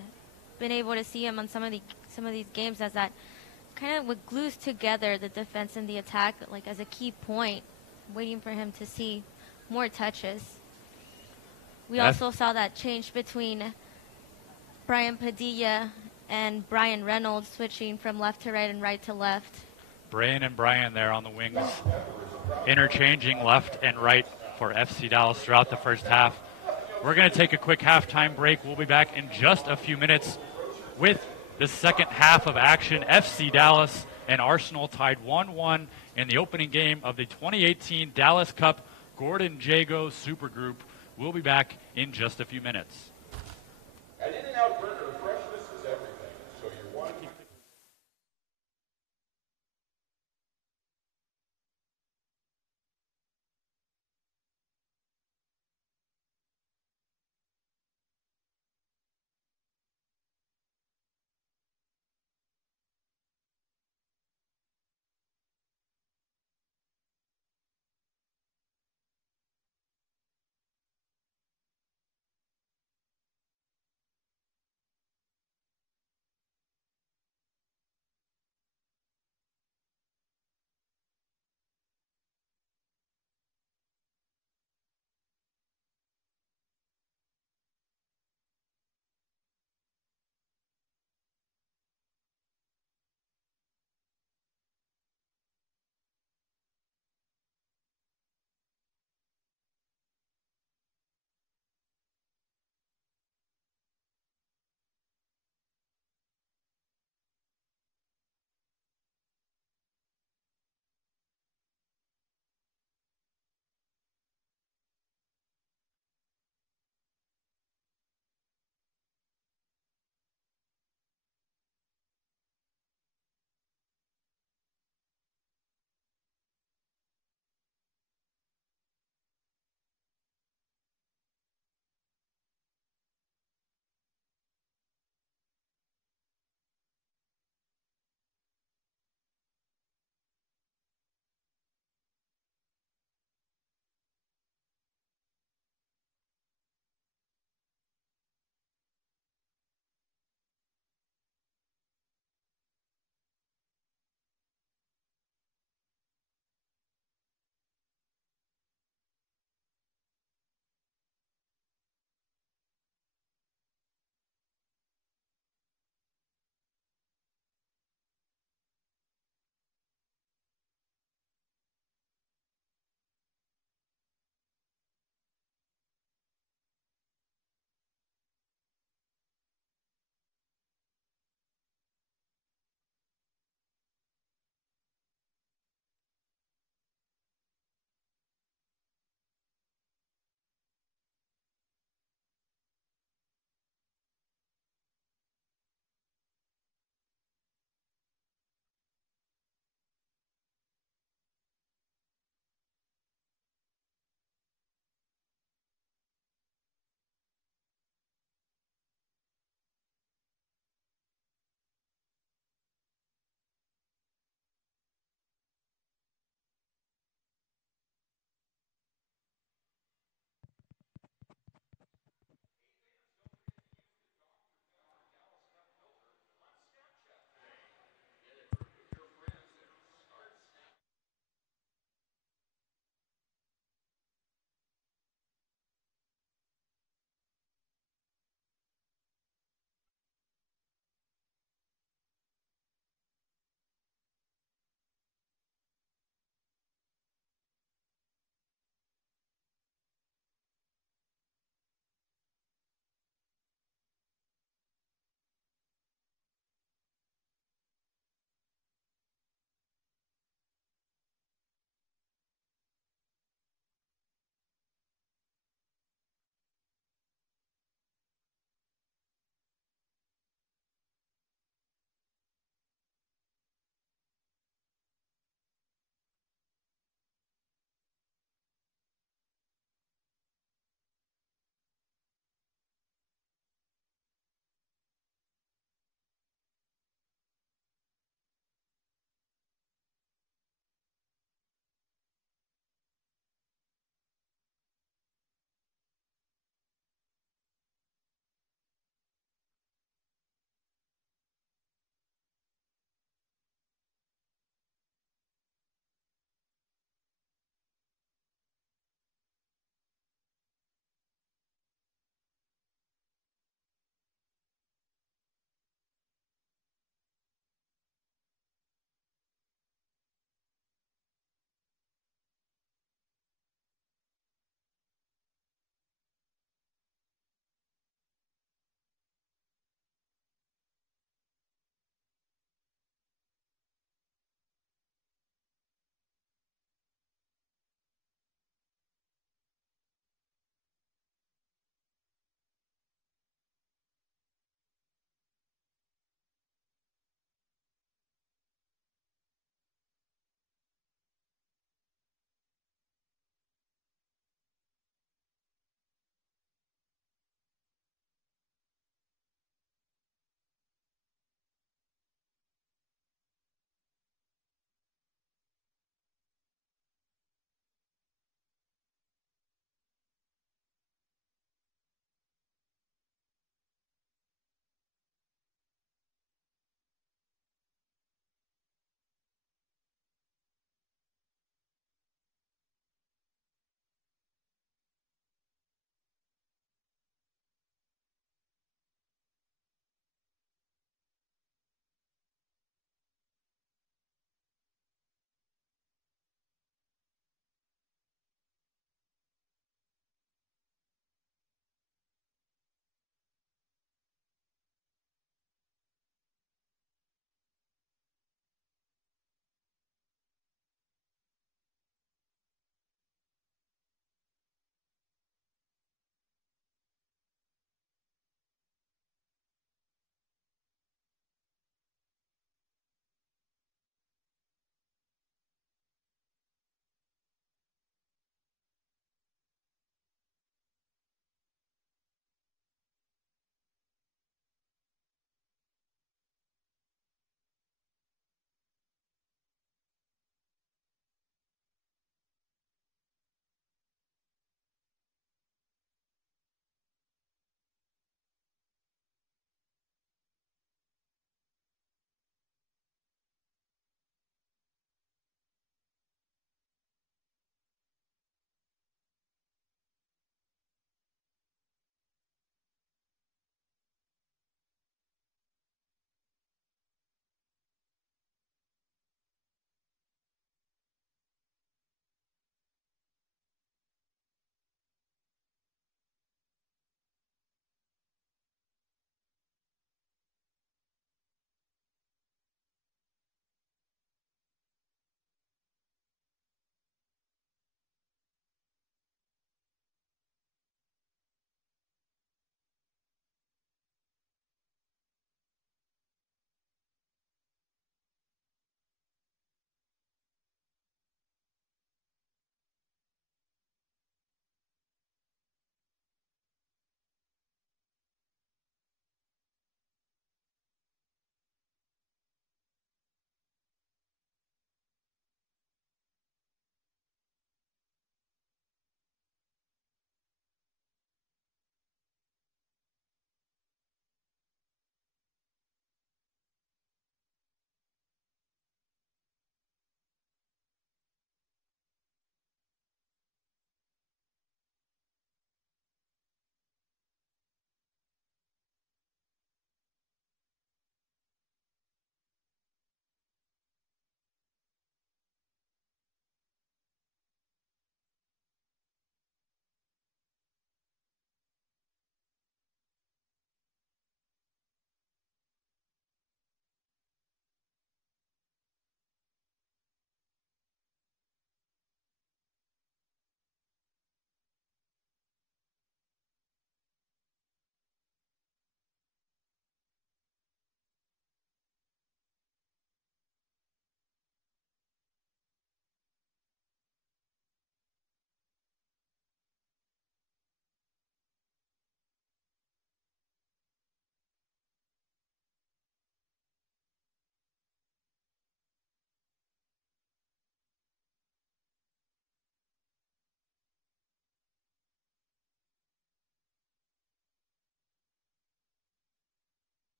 Been able to see him on some of these games as that kind of what glues together the defense and the attack, like as a key point. Waiting for him to see more touches. We also saw that change between Brian Padilla and Brian Reynolds, switching from left to right and right to left. Brian and Brian there on the wings, interchanging left and right for FC Dallas throughout the first half. We're going to take a quick halftime break. We'll be back in just a few minutes with the second half of action. FC Dallas and Arsenal tied 1-1 in the opening game of the 2018 Dallas Cup Gordon Jago Supergroup. We'll be back in just a few minutes. At In-N-Out Burger, freshness is everything, so you want to keep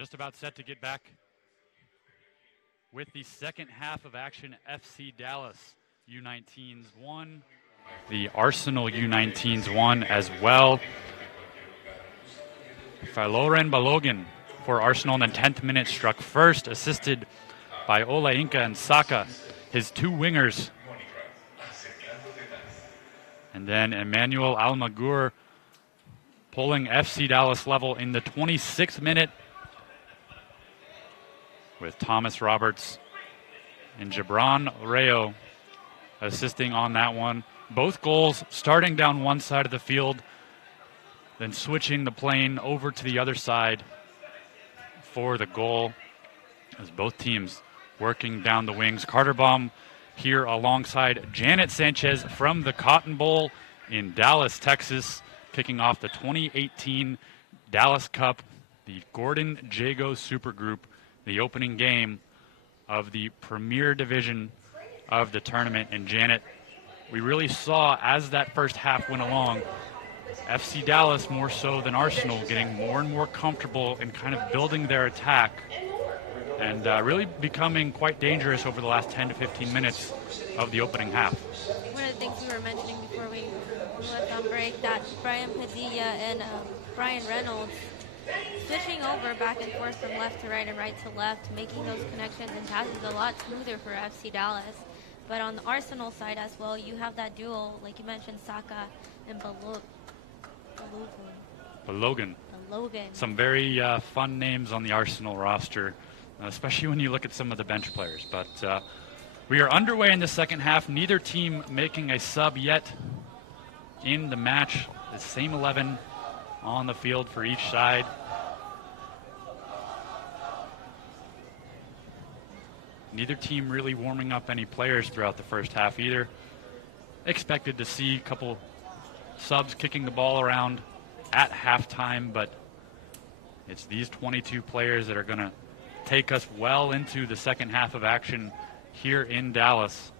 Just about set to get back with the second half of action. FC Dallas U-19s won. The Arsenal U-19s won as well. Faloren Balogun for Arsenal in the 10th minute struck first, assisted by Ola Inca and Saka, his two wingers. And then Emmanuel Almagur pulling FC Dallas level in the 26th minute with Thomas Roberts and Gibran Rayo assisting on that one. Both goals starting down one side of the field, then switching the plane over to the other side for the goal, as both teams working down the wings. Carter Baum here alongside Janet Sanchez from the Cotton Bowl in Dallas, Texas, kicking off the 2018 Dallas Cup, the Gordon Jago Supergroup, the opening game of the premier division of the tournament. And Janet, we really saw as that first half went along, FC Dallas more so than Arsenal getting more and more comfortable and kind of building their attack and really becoming quite dangerous over the last 10 to 15 minutes of the opening half. One of the things we were mentioning before we left on break, that Brian Padilla and Brian Reynolds switching over back and forth from left to right and right to left, making those connections and passes a lot smoother for FC Dallas. But on the Arsenal side as well, you have that duo, like you mentioned, Saka and Balogun. Some very fun names on the Arsenal roster, especially when you look at some of the bench players. But we are underway in the second half. Neither team making a sub yet in the match. The same 11 on the field for each side. Neither team really warming up any players throughout the first half either. Expected to see a couple subs kicking the ball around at halftime, but it's these 22 players that are going to take us well into the second half of action here in Dallas.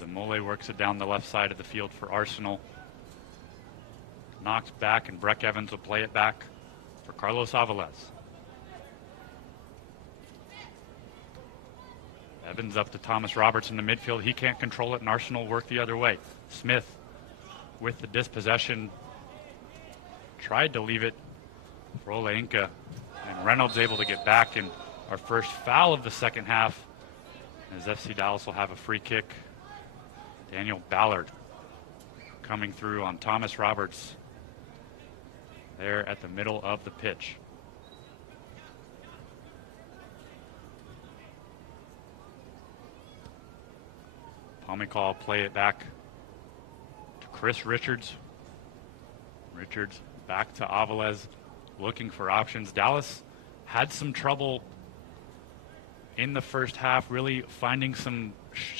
Zamole works it down the left side of the field for Arsenal. Knocks back, and Breck Evans will play it back for Carlos Aviles. Evans up to Thomas Roberts in the midfield. He can't control it, and Arsenal work the other way. Smith with the dispossession. Tried to leave it for Ola Inca, and Reynolds able to get back, and our first foul of the second half as FC Dallas will have a free kick. Daniel Ballard coming through on Thomas Roberts there at the middle of the pitch. Pomikal play it back to Chris Richards. Richards back to Aviles, looking for options. Dallas had some trouble in the first half, really finding some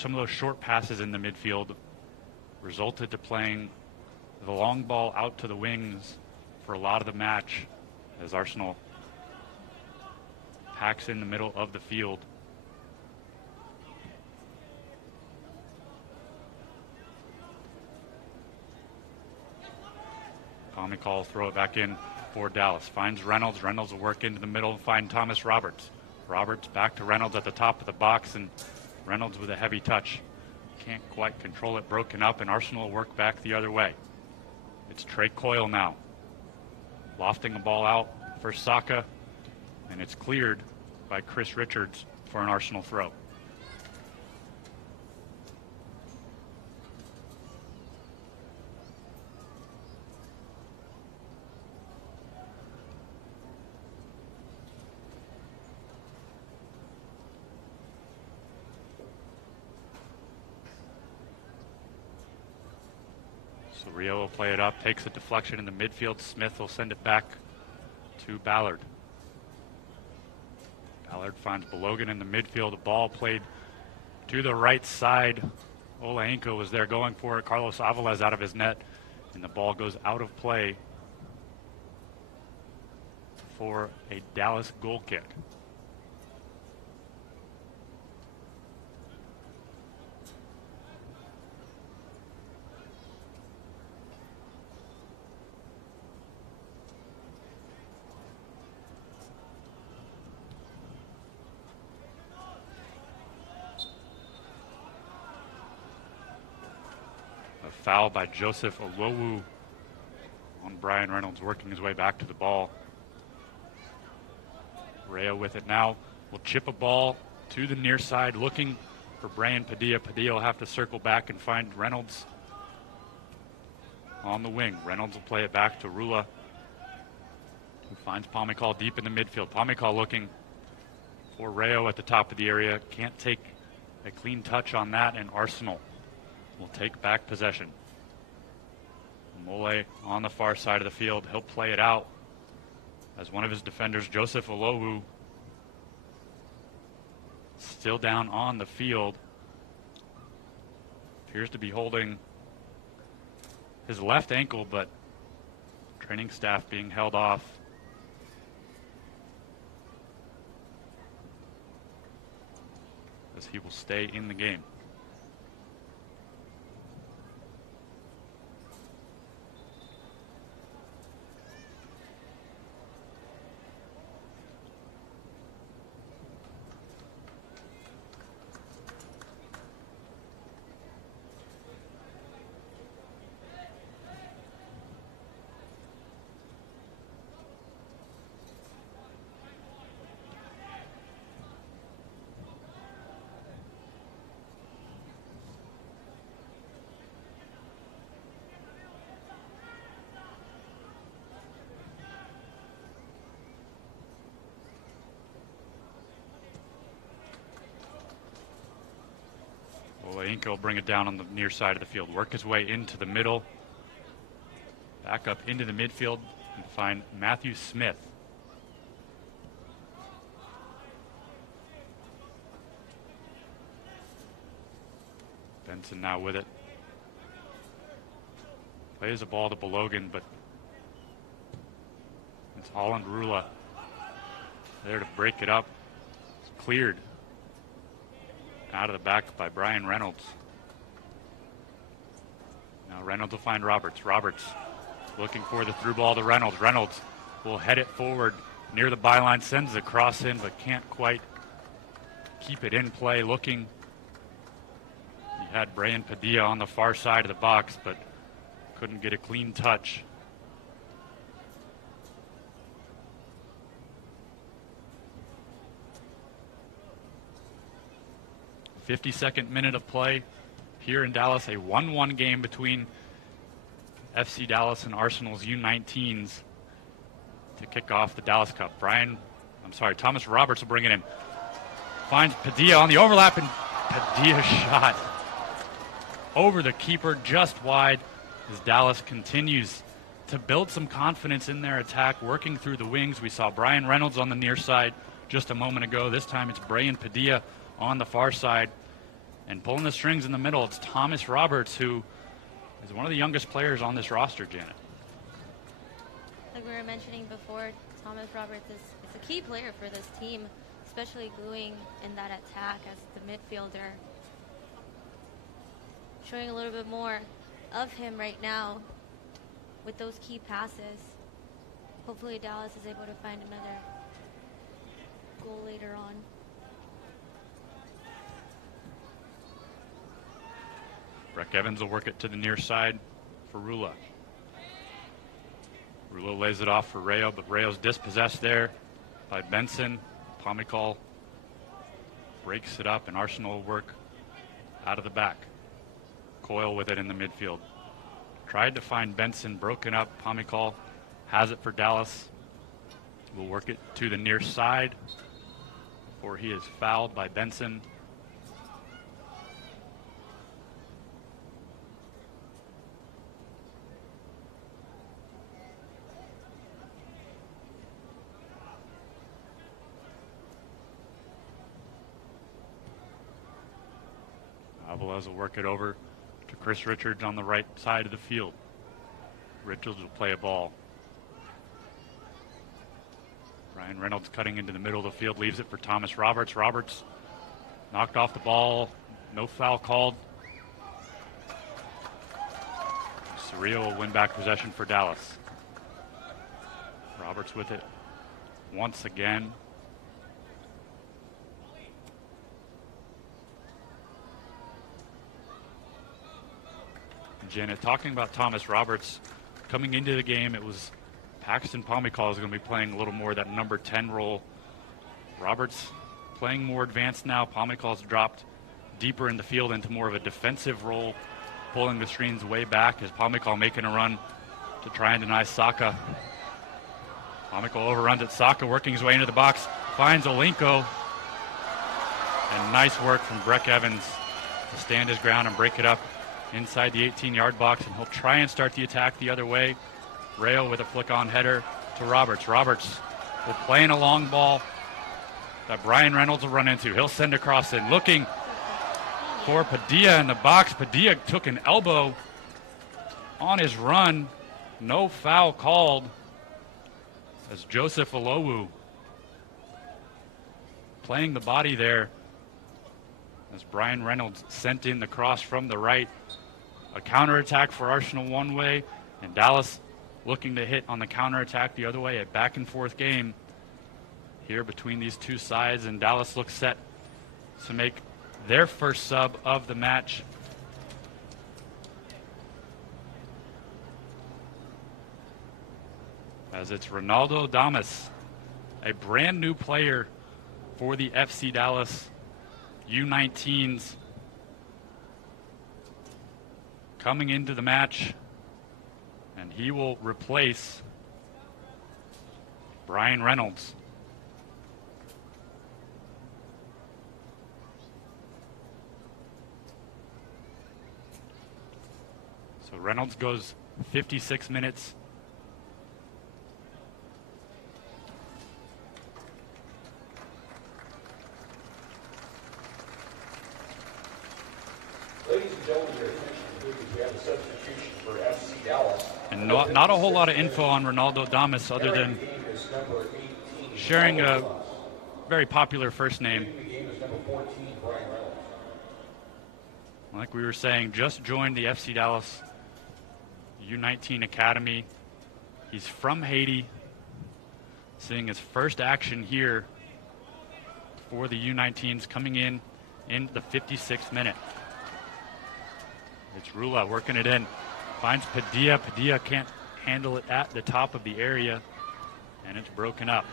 of those short passes in the midfield. Resulted to playing the long ball out to the wings for a lot of the match as Arsenal packs in the middle of the field. Pomikal throw it back in for Dallas. Finds Reynolds. Reynolds will work into the middle and find Thomas Roberts. Roberts back to Reynolds at the top of the box, and Reynolds with a heavy touch. Can't quite control it, broken up, and Arsenal will work back the other way. It's Trey Coyle now. Lofting a ball out for Saka, and it's cleared by Chris Richards for an Arsenal throw. So Rio will play it up, takes a deflection in the midfield. Smith will send it back to Ballard. Ballard finds Balogun in the midfield. The ball played to the right side. Ola Inca was there going for it. Carlos Aviles out of his net, and the ball goes out of play for a Dallas goal kick. foul by Joseph Olowu on Brian Reynolds, working his way back to the ball. Rayo with it now. Will chip a ball to the near side, looking for Brian Padilla. Padilla will have to circle back and find Reynolds on the wing. Reynolds will play it back to Rula, who finds Pomykal deep in the midfield. Pomykal looking for Rayo at the top of the area. Can't take a clean touch on that, and Arsenal will take back possession. Mole on the far side of the field. He'll play it out as one of his defenders, Joseph Olowu, still down on the field. Appears to be holding his left ankle, but training staff being held off. As he will stay in the game. Inca will bring it down on the near side of the field, work his way into the middle, back up into the midfield, and find Matthew Smith. Benson now with it. Plays the ball to Balogan, but it's Holland Rula there to break it up. It's cleared out of the back by Brian Reynolds. Now Reynolds will find Roberts. Roberts looking for the through ball to Reynolds. Reynolds will head it forward near the byline, sends the cross in, but can't quite keep it in play. Looking, he had Brian Padilla on the far side of the box, but couldn't get a clean touch. .52 minute of play here in Dallas, a 1-1 game between FC Dallas and Arsenal's U-19s to kick off the Dallas Cup. Thomas Roberts will bring it in. Finds Padilla on the overlap, and Padilla shot over the keeper just wide as Dallas continues to build some confidence in their attack, working through the wings. We saw Brian Reynolds on the near side just a moment ago. This time it's Brian Padilla on the far side, and pulling the strings in the middle, it's Thomas Roberts, who is one of the youngest players on this roster, Janet. Like we were mentioning before, Thomas Roberts is a key player for this team, especially gluing in that attack as the midfielder. Showing a little bit more of him right now with those key passes. Hopefully Dallas is able to find another goal later on. Breck Evans will work it to the near side for Rula. Rula lays it off for Rayo, but Rayo's dispossessed there by Benson. Pomykal breaks it up, and Arsenal will work out of the back. Coyle with it in the midfield. Tried to find Benson, broken up. Pomykal has it for Dallas. Will work it to the near side before he is fouled by Benson. Alvarez will work it over to Chris Richards on the right side of the field. Richards will play a ball. Ryan Reynolds cutting into the middle of the field, leaves it for Thomas Roberts. Roberts knocked off the ball. No foul called. Surreal will win back possession for Dallas. Roberts with it once again. Janet, talking about Thomas Roberts, coming into the game, it was Paxton Pomykal is going to be playing a little more that number 10 role. Roberts playing more advanced now. Pomikal's dropped deeper in the field into more of a defensive role, pulling the screens way back as Pomykal making a run to try and deny Saka. Pomykal overruns it. Saka working his way into the box, finds Olenko. And nice work from Breck Evans to stand his ground and break it up inside the 18-yard box, and he'll try and start the attack the other way. Rayo with a flick-on header to Roberts. Roberts will play in a long ball that Brian Reynolds will run into. He'll send across in, looking for Padilla in the box. Padilla took an elbow on his run. No foul called as Joseph Olowu playing the body there as Brian Reynolds sent in the cross from the right. A counterattack for Arsenal one way, and Dallas looking to hit on the counterattack the other way. A back-and-forth game here between these two sides, and Dallas looks set to make their first sub of the match. As it's Ronaldo Damas, a brand new player for the FC Dallas U-19s, coming into the match, and he will replace Brian Reynolds. So Reynolds goes 56 minutes. Ladies and gentlemen, your attention, please. We have a substitution for FC Dallas. And not a whole lot of info on Ronaldo Damas other than sharing a very popular first name. Like we were saying, just joined the FC Dallas U-19 Academy. He's from Haiti, seeing his first action here for the U-19s, coming in the 56th minute. It's Rula working it in. Finds Padilla. Padilla can't handle it at the top of the area, and it's broken up.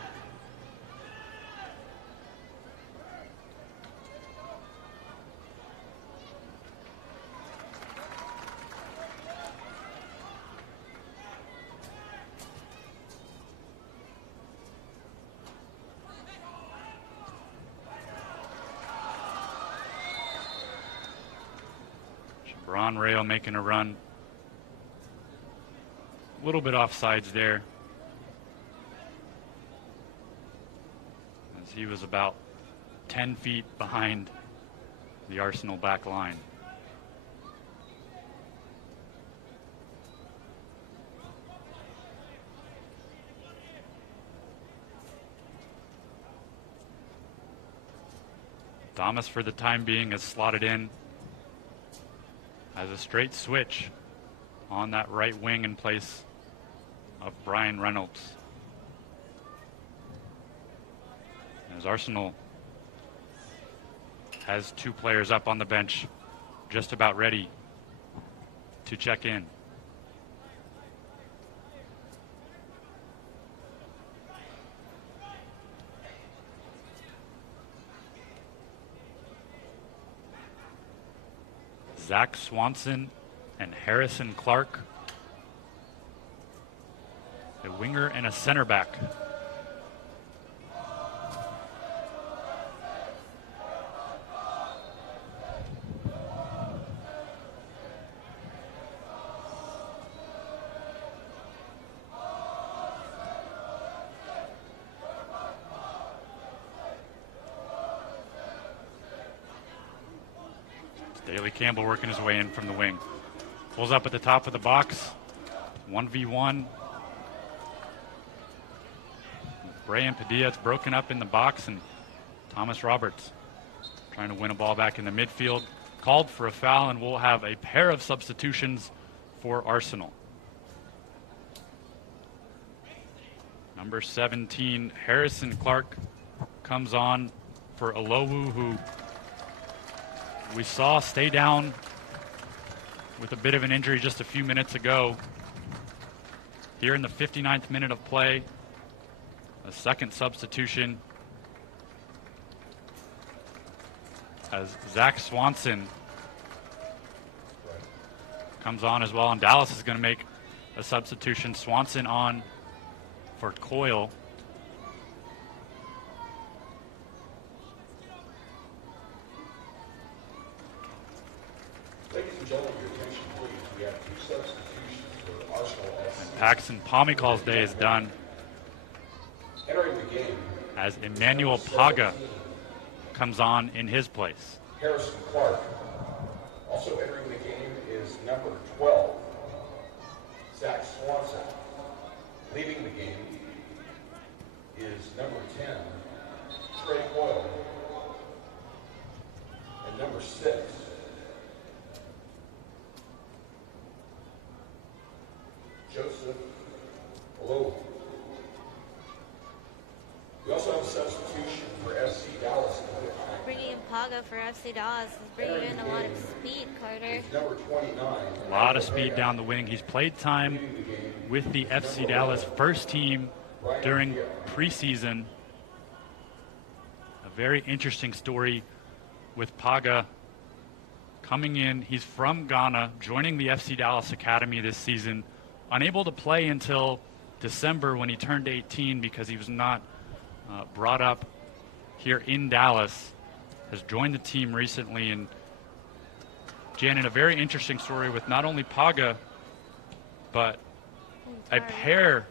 Ron Rayo making a run. A little bit offsides there, as he was about 10 feet behind the Arsenal back line. Thomas, for the time being, is slotted in as a straight switch on that right wing in place of Brian Reynolds. As Arsenal has two players up on the bench, just about ready to check in. Zach Swanson and Harrison Clark, a winger and a center back. Daley Campbell working his way in from the wing. Pulls up at the top of the box. 1v1. Bray and Padilla, it's broken up in the box, and Thomas Roberts trying to win a ball back in the midfield. Called for a foul, and we'll have a pair of substitutions for Arsenal. Number 17, Harrison Clark, comes on for Olowu, who we saw stay down with a bit of an injury just a few minutes ago. Here in the 59th minute of play, a second substitution as Zach Swanson comes on as well, and Dallas is going to make a substitution. Swanson on for Coyle. Ladies and gentlemen, your attention please. We have 2 substitutions for Arsenal SC. Paxton Pomical's day is done Entering the game, as Emmanuel Paga comes on in his place. Harrison Clark. Also entering the game is number 12, Zach Swanson. Leaving the game is number 10, Trey Coyle. And number 6, Joseph Lowe. We also have a substitution for FC Dallas. Bringing in Paga for FC Dallas is bringing in a lot of speed, Carter. Number 29. A lot of speed down the wing. He's played time with the FC Dallas first team during preseason. A very interesting story with Paga coming in. He's from Ghana, joining the FC Dallas Academy this season. Unable to play until December when he turned 18 because he was not brought up here in Dallas. Has joined the team recently, and Janet, a very interesting story with not only Paga, but a pair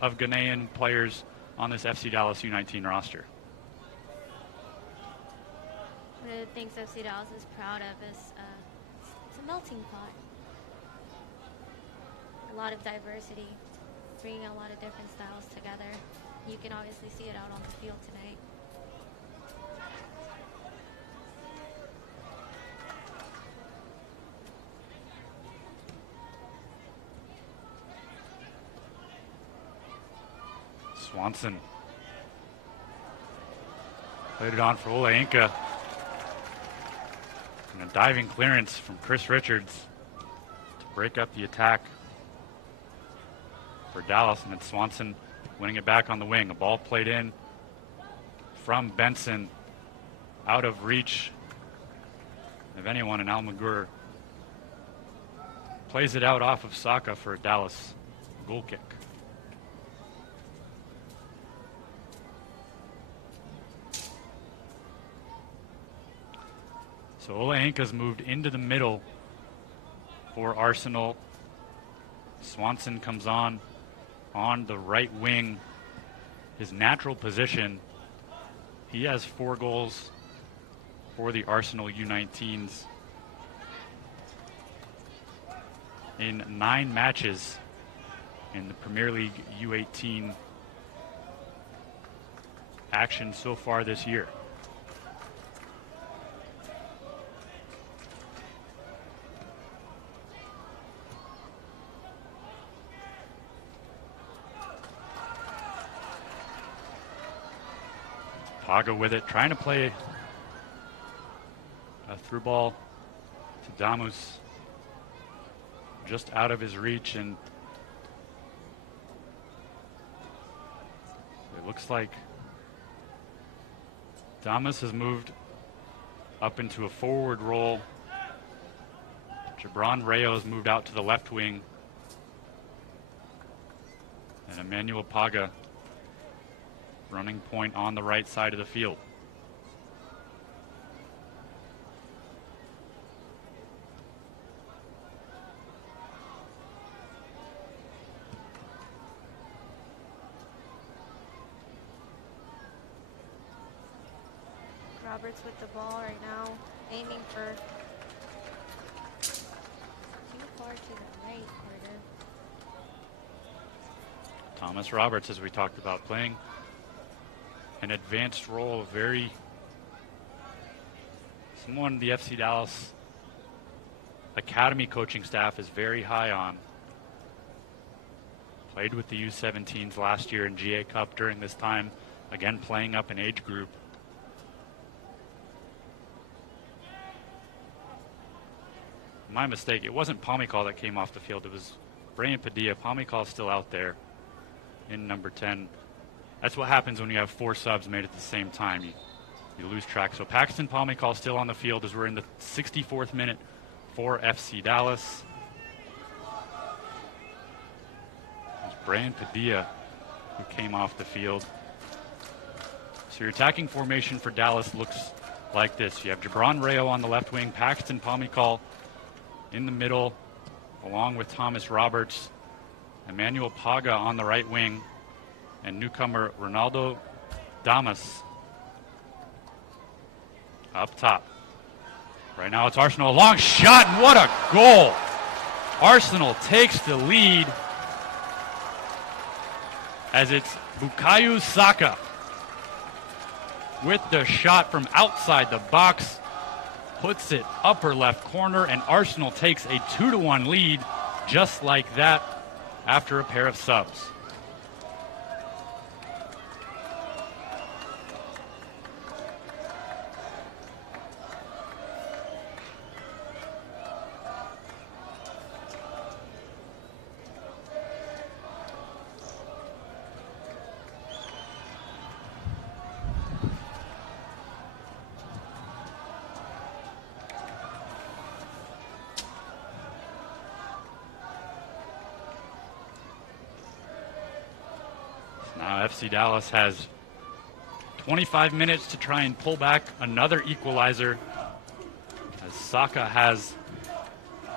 of Ghanaian players on this FC Dallas U19 roster. One of the things FC Dallas is proud of is it's a melting pot. A lot of diversity, bringing a lot of different styles together. You can obviously see it out on the field tonight. Swanson played it on for Ole Inca. And a diving clearance from Chris Richards to break up the attack for Dallas, and then Swanson winning it back on the wing. A ball played in from Benson, out of reach of anyone, and Almagur plays it out off of Saka for a Dallas goal kick. So Ole Inca's moved into the middle for Arsenal. Swanson comes on the right wing, his natural position. He has 4 goals for the Arsenal U19s in 9 matches in the Premier League U18 action so far this year. Paga with it, trying to play a through ball to Damus, just out of his reach, and it looks like Damus has moved up into a forward role. Gibran Rayo has moved out to the left wing, and Emmanuel Paga running point on the right side of the field. Roberts with the ball right now, aiming for too far to the right, Carter. Thomas Roberts, as we talked about, playing an advanced role, someone the FC Dallas Academy coaching staff is very high on. Played with the U17s last year in GA Cup during this time, again playing up an age group. my mistake. It wasn't Pomykal that came off the field. It was Brian Padilla. Pomykal's still out there in number 10. That's what happens when you have 4 subs made at the same time. You lose track. So Paxton Pomykal still on the field as we're in the 64th minute for FC Dallas. It's Brian Padilla who came off the field. So your attacking formation for Dallas looks like this. You have Jabron Rayo on the left wing, Paxton Pomykal in the middle, along with Thomas Roberts, Emmanuel Paga on the right wing, and newcomer Ronaldo Damas up top. Right now it's Arsenal. A long shot, and what a goal! Arsenal takes the lead as it's Bukayo Saka with the shot from outside the box, puts it upper left corner, and Arsenal takes a 2-1 lead just like that after a pair of subs. Now FC Dallas has 25 minutes to try and pull back another equalizer, as Saka has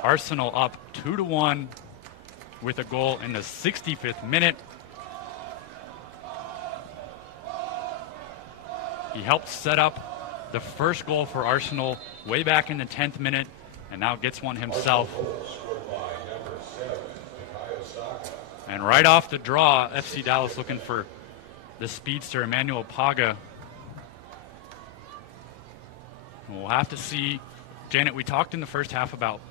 Arsenal up 2-1 with a goal in the 65th minute. He helped set up the first goal for Arsenal way back in the 10th minute, and now gets one himself. And right off the draw, FC Dallas looking for the speedster, Emmanuel Paga. We'll have to see. Janet, we talked in the first half about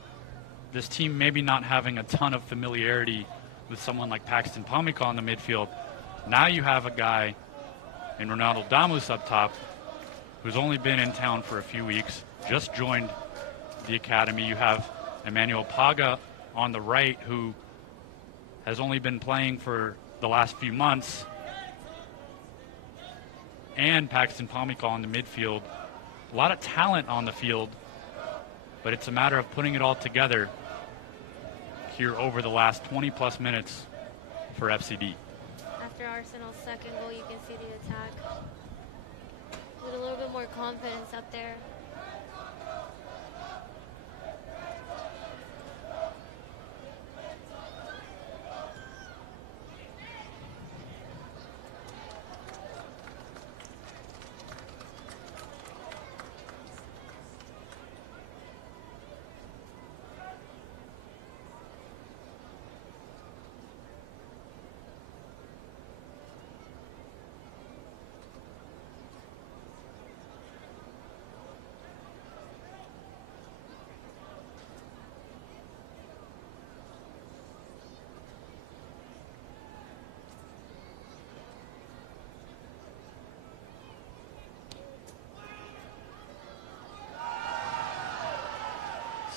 this team maybe not having a ton of familiarity with someone like Paxton Pomykal in the midfield. Now you have a guy in Ronaldo Damus up top who's only been in town for a few weeks, just joined the academy. You have Emmanuel Paga on the right, who has only been playing for the last few months, and Paxton Pomykal in the midfield. A lot of talent on the field, but it's a matter of putting it all together here over the last 20-plus minutes for FCD. After Arsenal's second goal, you can see the attack with a little bit more confidence up there.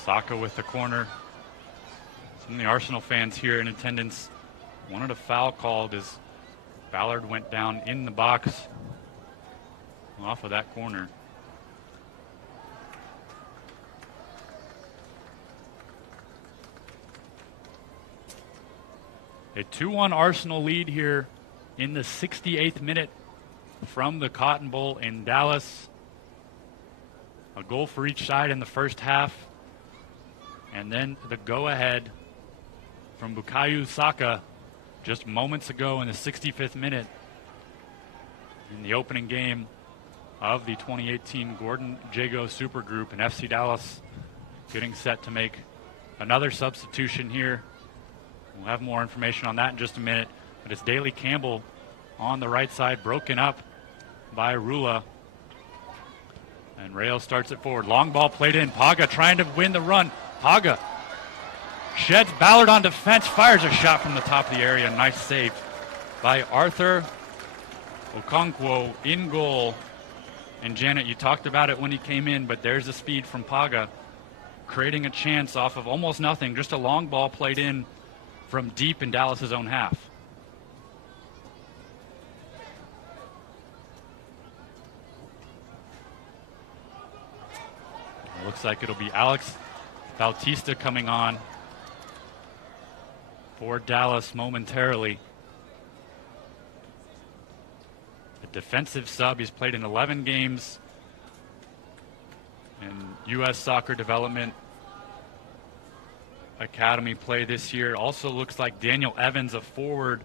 Saka with the corner. Some of the Arsenal fans here in attendance wanted a foul called as Ballard went down in the box off of that corner. A 2-1 Arsenal lead here in the 68th minute from the Cotton Bowl in Dallas. A goal for each side in the first half. And then the go-ahead from Bukayo Saka just moments ago in the 65th minute in the opening game of the 2018 Gordon Jago Supergroup, and FC Dallas getting set to make another substitution here. We'll have more information on that in just a minute, but it's Daley Campbell on the right side, broken up by Rula. And Rayo starts it forward. Long ball played in. Paga trying to win the run. Paga sheds Ballard on defense, fires a shot from the top of the area. Nice save by Arthur Okonkwo in goal. And Janet, you talked about it when he came in, but there's the speed from Paga. creating a chance off of almost nothing, just a long ball played in from deep in Dallas's own half. It looks like it'll be Alex Bautista coming on for Dallas momentarily. A defensive sub. He's played in 11 games in U.S. Soccer Development Academy play this year. Also looks like Daniel Evans, a forward,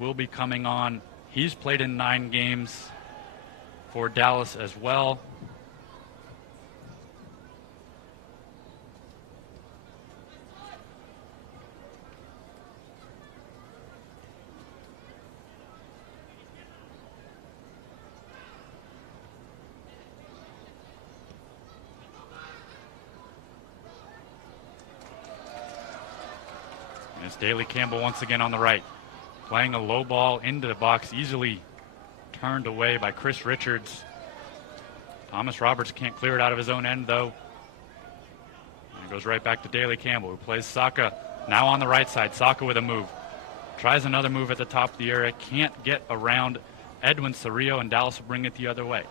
will be coming on. He's played in 9 games for Dallas as well. It's Daley Campbell once again on the right, playing a low ball into the box, easily turned away by Chris Richards. Thomas Roberts can't clear it out of his own end, though. And it goes right back to Daley Campbell, who plays Saka now on the right side. Saka with a move. Tries another move at the top of the area. Can't get around Edwin Cerrillo, and Dallas will bring it the other way.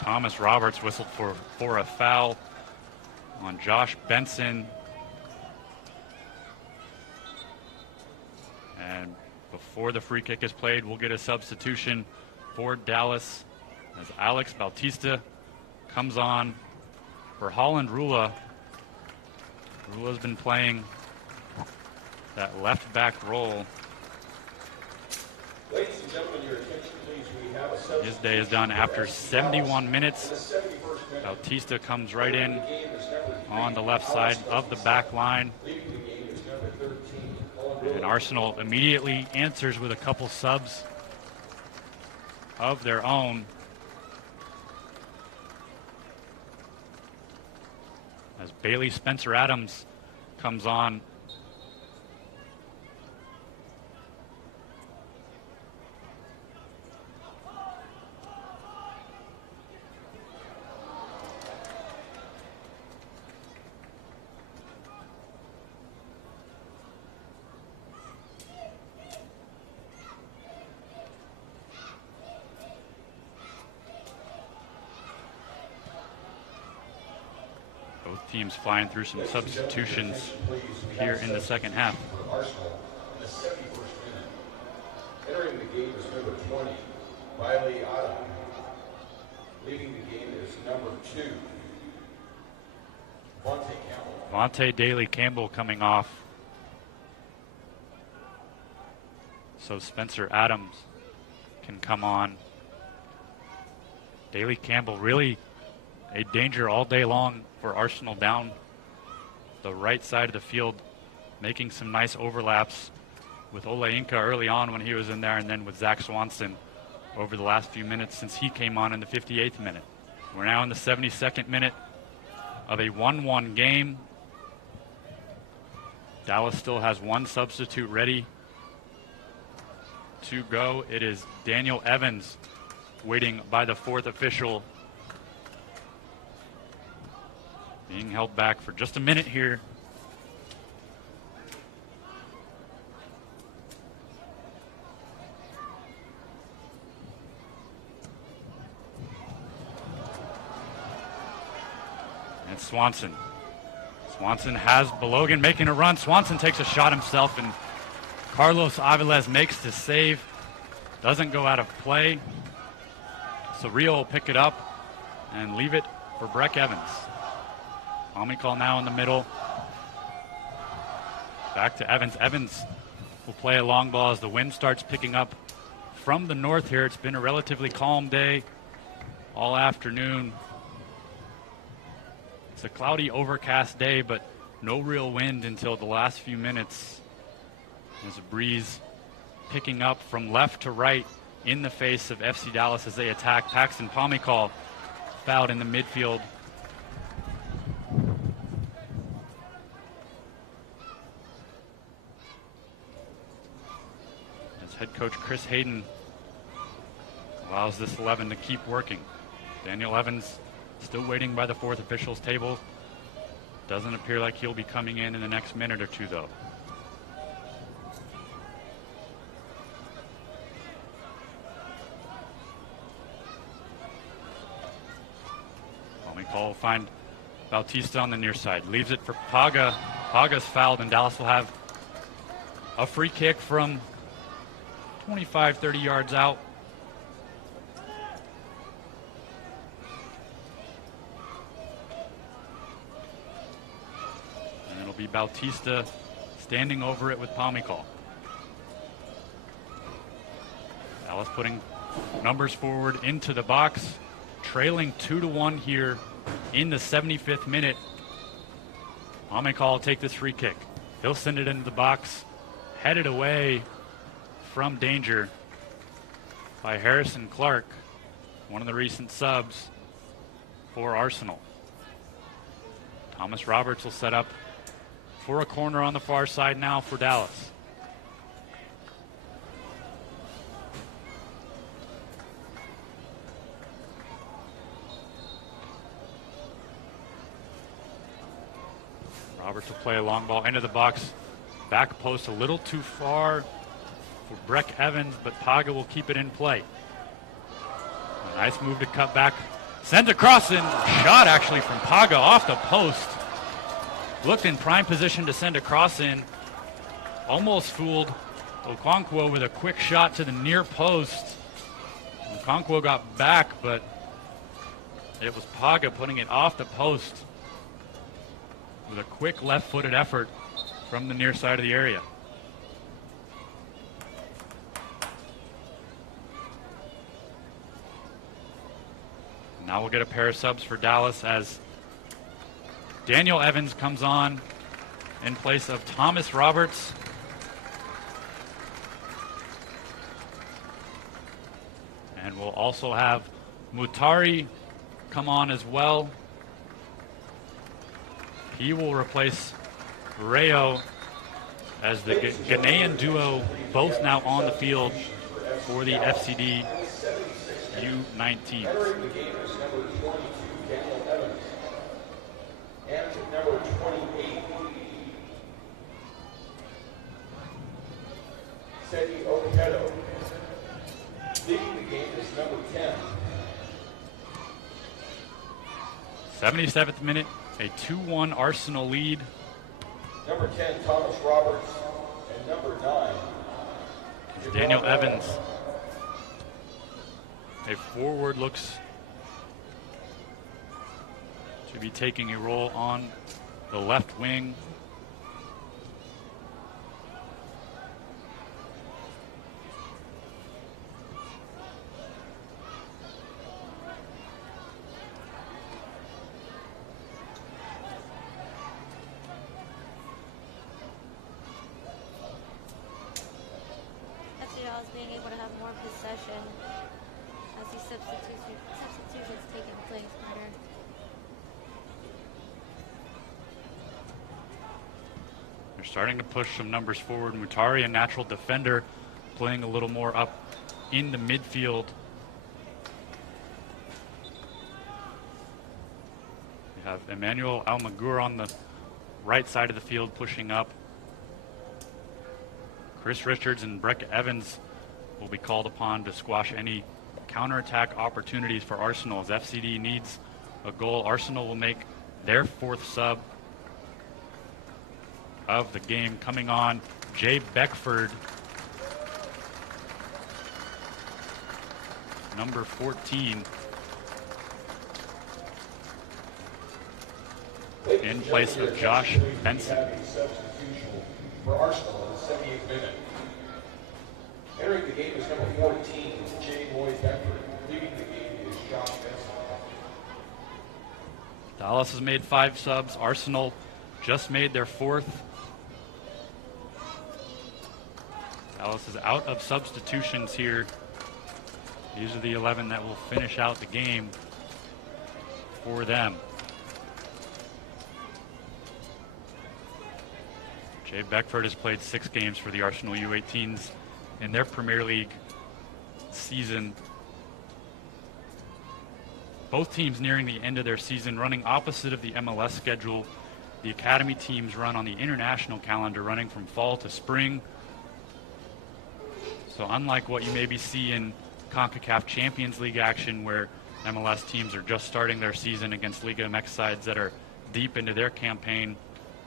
Thomas Roberts whistled for a foul on Josh Benson. And before the free kick is played, we'll get a substitution for Dallas as Alex Bautista comes on for Holland Rula. Rula's been playing that left back role. Ladies and gentlemen, your attention, please. We have a substitution. His day is done after 71 minutes. In the 71st minute, Bautista comes right in the game is number 3, on the left side of the back line. leaving the game is number 13, Holland And Arsenal immediately answers with a couple subs of their own. As Bailey Spencer Adams comes on. Both teams flying through some substitutions here in the second half. for Arsenal in the 71st minute. Entering the game is number 20, Riley Adam. Leaving the game is number 2, Vontae Campbell. Vontae Daley Campbell coming off. So Spencer Adams can come on. Daley Campbell really a danger all day long for Arsenal down the right side of the field, making some nice overlaps with Ole Inca early on when he was in there, and then with Zach Swanson over the last few minutes since he came on in the 58th minute. We're now in the 72nd minute of a 1-1 game. Dallas still has one substitute ready to go. It is Daniel Evans waiting by the fourth official, being held back for just a minute here. And Swanson. Swanson has Balogan making a run. Swanson takes a shot himself, and Carlos Aviles makes the save. Doesn't go out of play. So Rio will pick it up and leave it for Breck Evans. Call now in the middle. Back to Evans. Evans will play a long ball as the wind starts picking up from the north here. It's been a relatively calm day all afternoon. It's a cloudy, overcast day, but no real wind until the last few minutes. There's a breeze picking up from left to right in the face of FC Dallas as they attack. Paxton Pomykal fouled in the midfield. head coach Chris Hayden allows this 11 to keep working. Daniel Evans still waiting by the fourth officials table. Doesn't appear like he'll be coming in the next minute or two, though. Call will find Bautista on the near side. Leaves it for Paga. Paga's fouled, and Dallas will have a free kick from 25, 30 yards out. And it'll be Bautista standing over it with Palmicall. Dallas putting numbers forward into the box, trailing 2-1 here in the 75th minute. Palmicall will take this free kick. He'll send it into the box, headed away from danger by Harrison Clark, one of the recent subs for Arsenal. Thomas Roberts will set up for a corner on the far side now for Dallas. Roberts will play a long ball into the box. Back post a little too far for Breck Evans, but Paga will keep it in play. A nice move to cut back. Sends across and shot actually from Paga off the post. Looked in prime position to send a cross in. Almost fooled Okonkwo with a quick shot to the near post. Okonkwo got back, but it was Paga putting it off the post with a quick left-footed effort from the near side of the area. Now we'll get a pair of subs for Dallas as Daniel Evans comes on in place of Thomas Roberts. And we'll also have Mutari come on as well. He will replace Rayo as the Ghanaian duo, both now on the field for the FCD U-19s. And number 28, Seti Okedo. Leading the game is number 10. 77th minute, a 2-1 Arsenal lead. Number 10, Thomas Roberts, and number 9, Daniel Evans. A forward looks to be taking a role on the left wing. Being able to have more possession as these substitutions taking place better. They're starting to push some numbers forward. Mutari, a natural defender, playing a little more up in the midfield. We have Emmanuel Almagur on the right side of the field pushing up. Chris Richards and Breck Evans will be called upon to squash any counterattack opportunities for Arsenal. As FCD needs a goal, Arsenal will make their fourth sub of the game. Coming on, Jay Beckford, number 14, in place of Josh Benson. For Arsenal in the 78th minute. Entering the game is number 14, Jay Lloyd Beckford. Leading the game is Josh Benson. Dallas has made 5 subs. Arsenal just made their 4th. Dallas is out of substitutions here. These are the 11 that will finish out the game for them. Jay Beckford has played 6 games for the Arsenal U-18s in their Premier League season. Both teams nearing the end of their season, running opposite of the MLS schedule. The academy teams run on the international calendar, running from fall to spring. So unlike what you maybe see in CONCACAF Champions League action, where MLS teams are just starting their season against Liga MX sides that are deep into their campaign,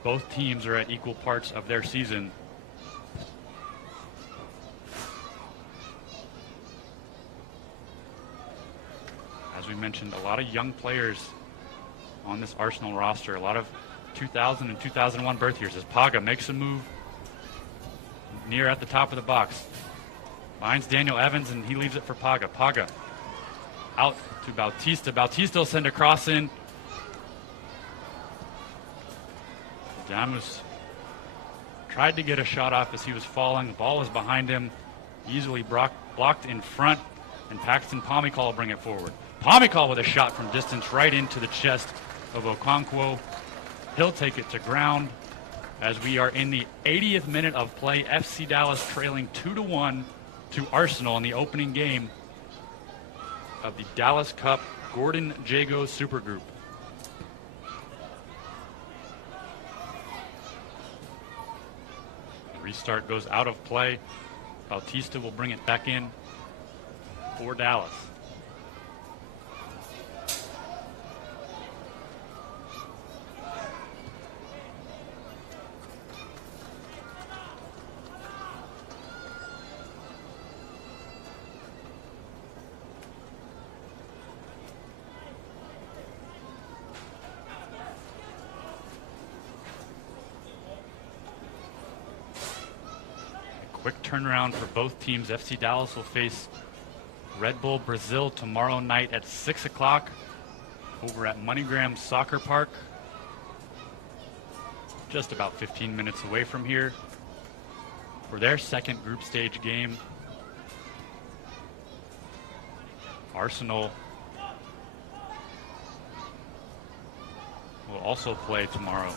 both teams are at equal parts of their season. As we mentioned, a lot of young players on this Arsenal roster, a lot of 2000 and 2001 birth years, as Paga makes a move near at the top of the box. Finds Daniel Evans, and he leaves it for Paga. Paga out to Bautista. Bautista will send a cross in. Damus tried to get a shot off as he was falling. The ball was behind him, easily blocked in front, and Paxton Pomykal will bring it forward. Pomykal with a shot from distance right into the chest of Okonkwo. He'll take it to ground as we are in the 80th minute of play. FC Dallas trailing 2-1 to Arsenal in the opening game of the Dallas Cup Gordon Jago Supergroup. Restart goes out of play. Bautista will bring it back in for Dallas. Quick turnaround for both teams. FC Dallas will face Red Bull Brazil tomorrow night at 6 o'clock over at MoneyGram Soccer Park. Just about 15 minutes away from here for their second group stage game. Arsenal will also play tomorrow.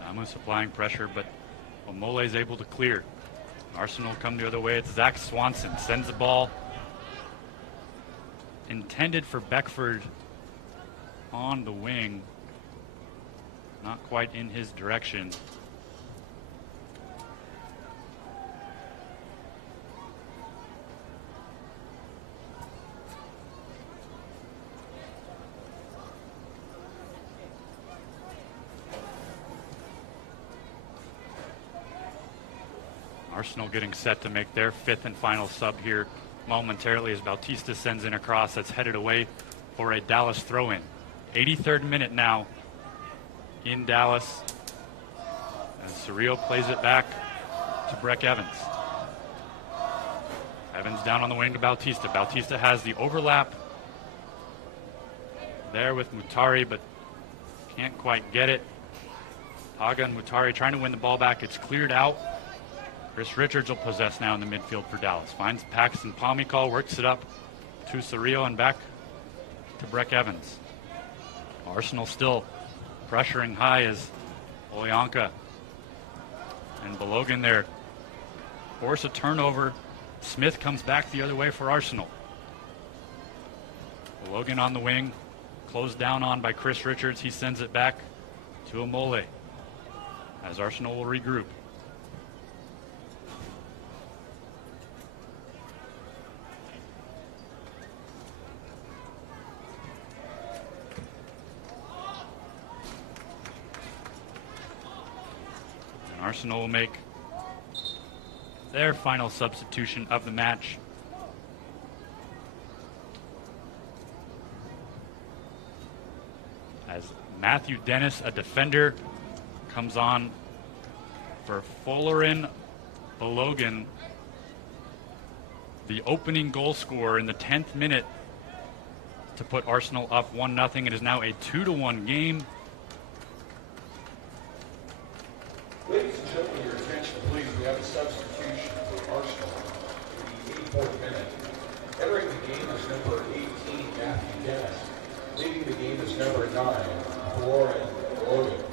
Damus applying pressure, but Omole is able to clear. Arsenal come the other way. It's Zach Swanson. Sends the ball intended for Beckford on the wing. Not quite in his direction. Arsenal getting set to make their fifth and final sub here momentarily as Bautista sends in a cross that's headed away for a Dallas throw-in. 83rd minute now in Dallas as Surreal plays it back to Breck Evans. Evans down on the wing to Bautista. Bautista has the overlap there with Mutari, but can't quite get it. Paga and Mutari trying to win the ball back. It's cleared out. Chris Richards will possess now in the midfield for Dallas. Finds Paxton Pomykal, works it up to Surreal and back to Breck Evans. Arsenal still pressuring high as Olyanka and Balogun there force a turnover. Smith comes back the other way for Arsenal. Balogun on the wing, closed down on by Chris Richards. He sends it back to Omole as Arsenal will regroup. Arsenal will make their final substitution of the match. As Matthew Dennis, a defender, comes on for Fullerin Balogan, the opening goal scorer in the 10th minute to put Arsenal up 1-0. It is now a 2-1 game. Ladies and gentlemen, your attention, please. We have a substitution for Arsenal in the 84th minute. Entering the game is number 18, Matthew Dennis. Leading the game is number 9, Lauren Logan.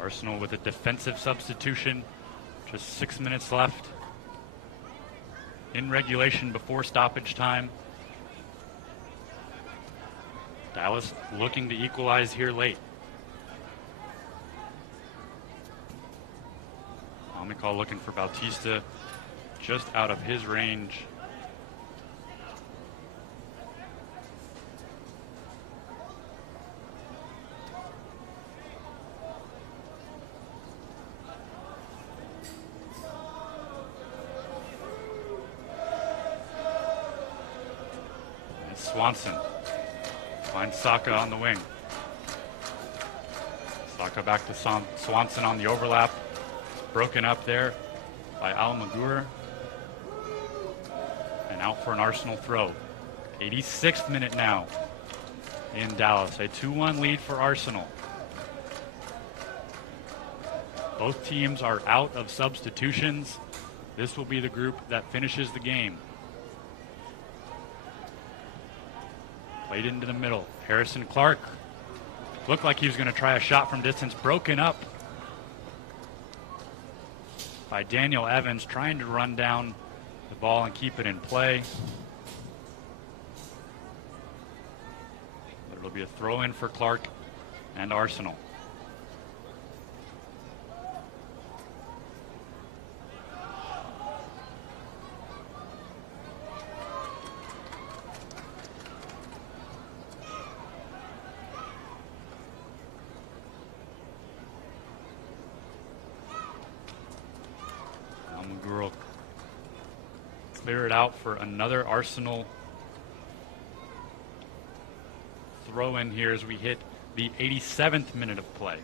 Arsenal with a defensive substitution. Just 6 minutes left in regulation before stoppage time. Dallas looking to equalize here late. Omicall looking for Bautista just out of his range. Swanson finds Saka on the wing. Saka back to Swanson on the overlap. Broken up there by Almaguer. And out for an Arsenal throw. 86th minute now in Dallas. A 2-1 lead for Arsenal. Both teams are out of substitutions. This will be the group that finishes the game. Played into the middle. Harrison Clark looked like he was going to try a shot from distance. Broken up by Daniel Evans, trying to run down the ball and keep it in play. But it'll be a throw-in for Clark and Arsenal. Clear it out for another Arsenal throw in here as we hit the 87th minute of play.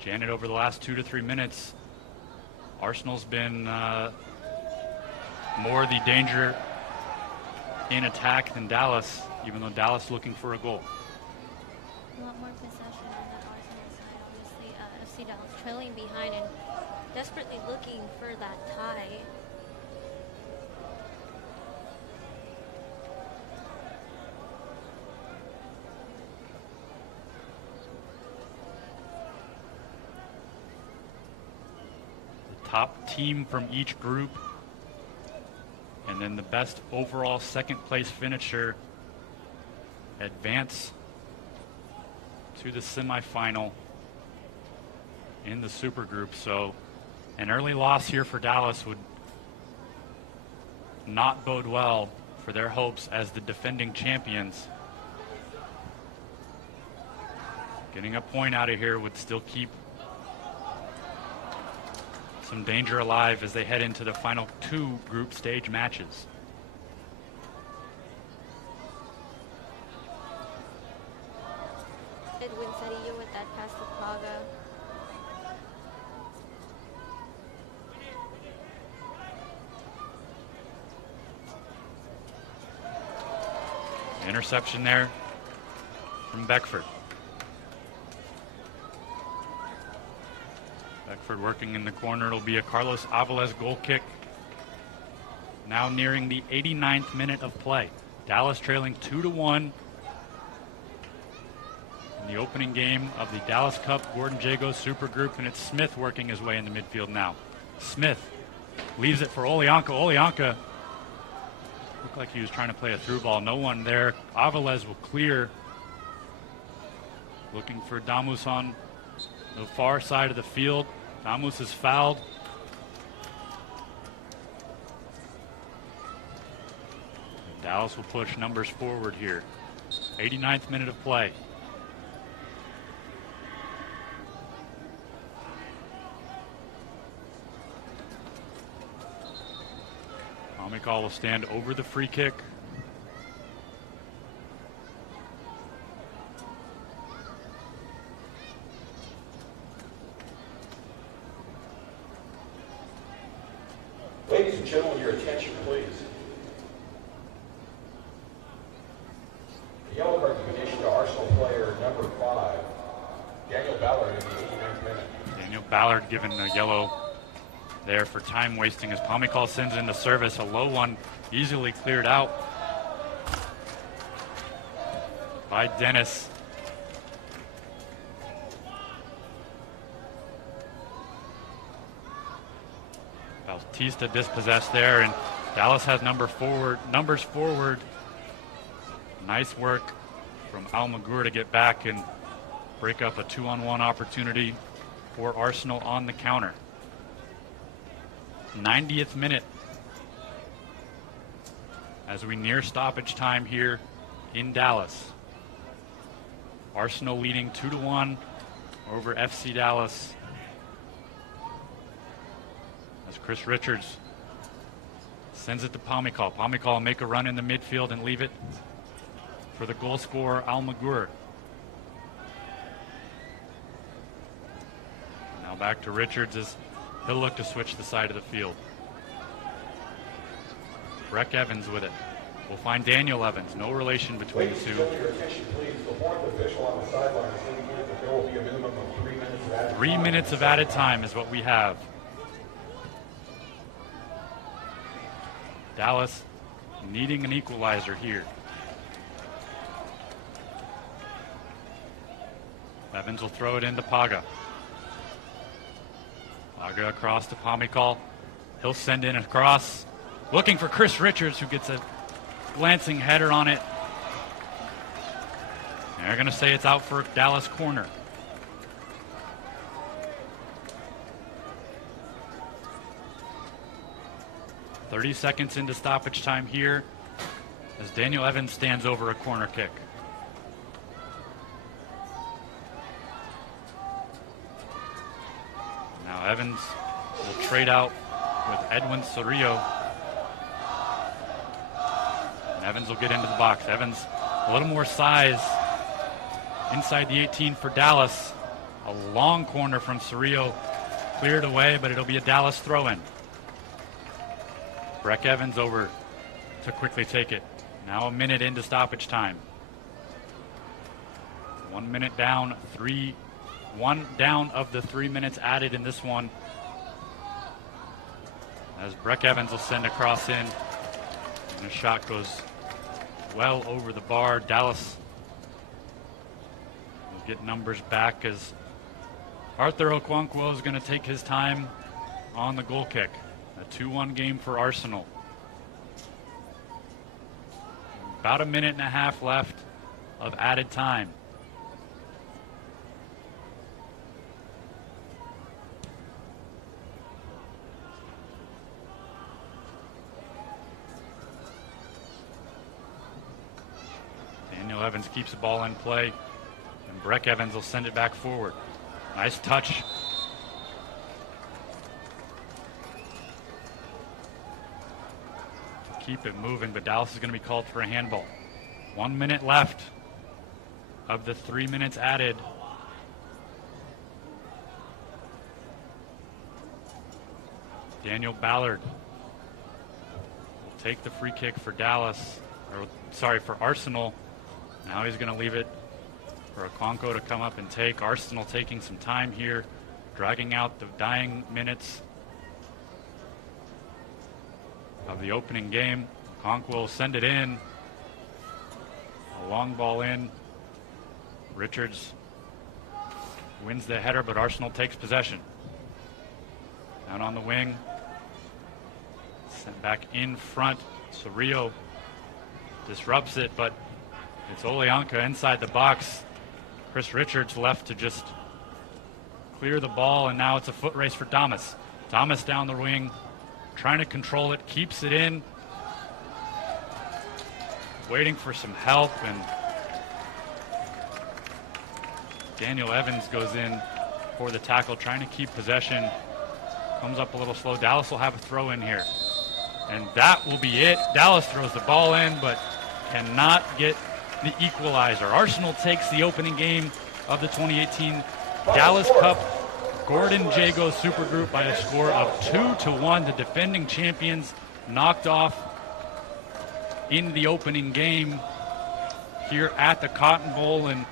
Janet, over the last 2 to 3 minutes, Arsenal's been more the danger in attack than Dallas, even though Dallas looking for a goal. A lot more possession on the Arsenal side. Obviously, FC Dallas trailing behind and desperately looking for that tie. The top team from each group, and then the best overall second place finisher advance to the semifinal in the super group. So an early loss here for Dallas would not bode well for their hopes as the defending champions. Getting a point out of here would still keep some danger alive as they head into the final 2 group stage matches. Edwin Sarillo with that pass to Plaga. Interception there from Beckford. Beckford working in the corner. It'll be a Carlos Aviles goal kick. Now nearing the 89th minute of play. Dallas trailing 2-1 in the opening game of the Dallas Cup Gordon Jago Super Group, and it's Smith working his way in the midfield now. Smith leaves it for Olianka. Olianka looked like he was trying to play a through ball. No one there. Aviles will clear. Looking for Damus on the far side of the field. Damus is fouled. Dallas will push numbers forward here. 89th minute of play. Pomicall will stand over the free kick. Ladies and gentlemen, your attention, please. The yellow card to be issued to Arsenal player number 5, Daniel Ballard, in the 89th minute. Daniel Ballard given a yellow there for time wasting as Pomicall sends in the service. A low one, easily cleared out by Dennis. Bautista dispossessed there, and Dallas has numbers forward. Nice work from Almaguer to get back and break up a 2-on-1 opportunity for Arsenal on the counter. 90th minute as we near stoppage time here in Dallas. Arsenal leading 2-1 over FC Dallas as Chris Richards sends it to Pomicall. Pomicall will make a run in the midfield and leave it for the goal scorer Almaguer. Now back to Richards as he'll look to switch the side of the field. Breck Evans with it. We'll find Daniel Evans. No relation between the two. Your attention, please. The fourth official on the sideline is indicating that there will be a minimum of 3 minutes of added time. 3 minutes of added time is what we have. Dallas needing an equalizer here. Evans will throw it into Paga. Paga across to Pomicall. He'll send in across, looking for Chris Richards, who gets a glancing header on it. They're going to say it's out for Dallas corner. "30 seconds into stoppage time here as Daniel Evans stands over a corner kick. Now Evans will trade out with Edwin Sorillo. And Evans will get into the box. Evans, a little more size inside the 18 for Dallas. A long corner from Sorillo, cleared away, but it'll be a Dallas throw-in. Breck Evans over to quickly take it. Now a minute into stoppage time. 1 minute down, one down of the 3 minutes added in this one. As Breck Evans will send a cross in, and the shot goes well over the bar. Dallas will get numbers back as Arthur Okonkwo is going to take his time on the goal kick. A 2-1 game for Arsenal. About a minute and a half left of added time. Daniel Evans keeps the ball in play, and Breck Evans will send it back forward. Nice touch. Keep it moving, but Dallas is going to be called for a handball. 1 minute left of the 3 minutes added. Daniel Ballard will take the free kick for for Arsenal. Now he's going to leave it for Okonkwo to come up and take. Arsenal taking some time here, dragging out the dying minutes of the opening game. Okonkwo will send it in. A long ball in. Richards wins the header, but Arsenal takes possession. Down on the wing. Sent back in front. Sorillo disrupts it, but it's Oleanka inside the box. Chris Richards left to just clear the ball, and now it's a foot race for Thomas. Thomas down the wing, trying to control it, keeps it in, waiting for some help, and Daniel Evans goes in for the tackle, trying to keep possession. Comes up a little slow. Dallas will have a throw in here. And that will be it. Dallas throws the ball in, but cannot get the equalizer. Arsenal takes the opening game of the 2018 Dallas Cup Gordon Jago Supergroup by a score of 2-1. The defending champions knocked off in the opening game here at the Cotton Bowl. And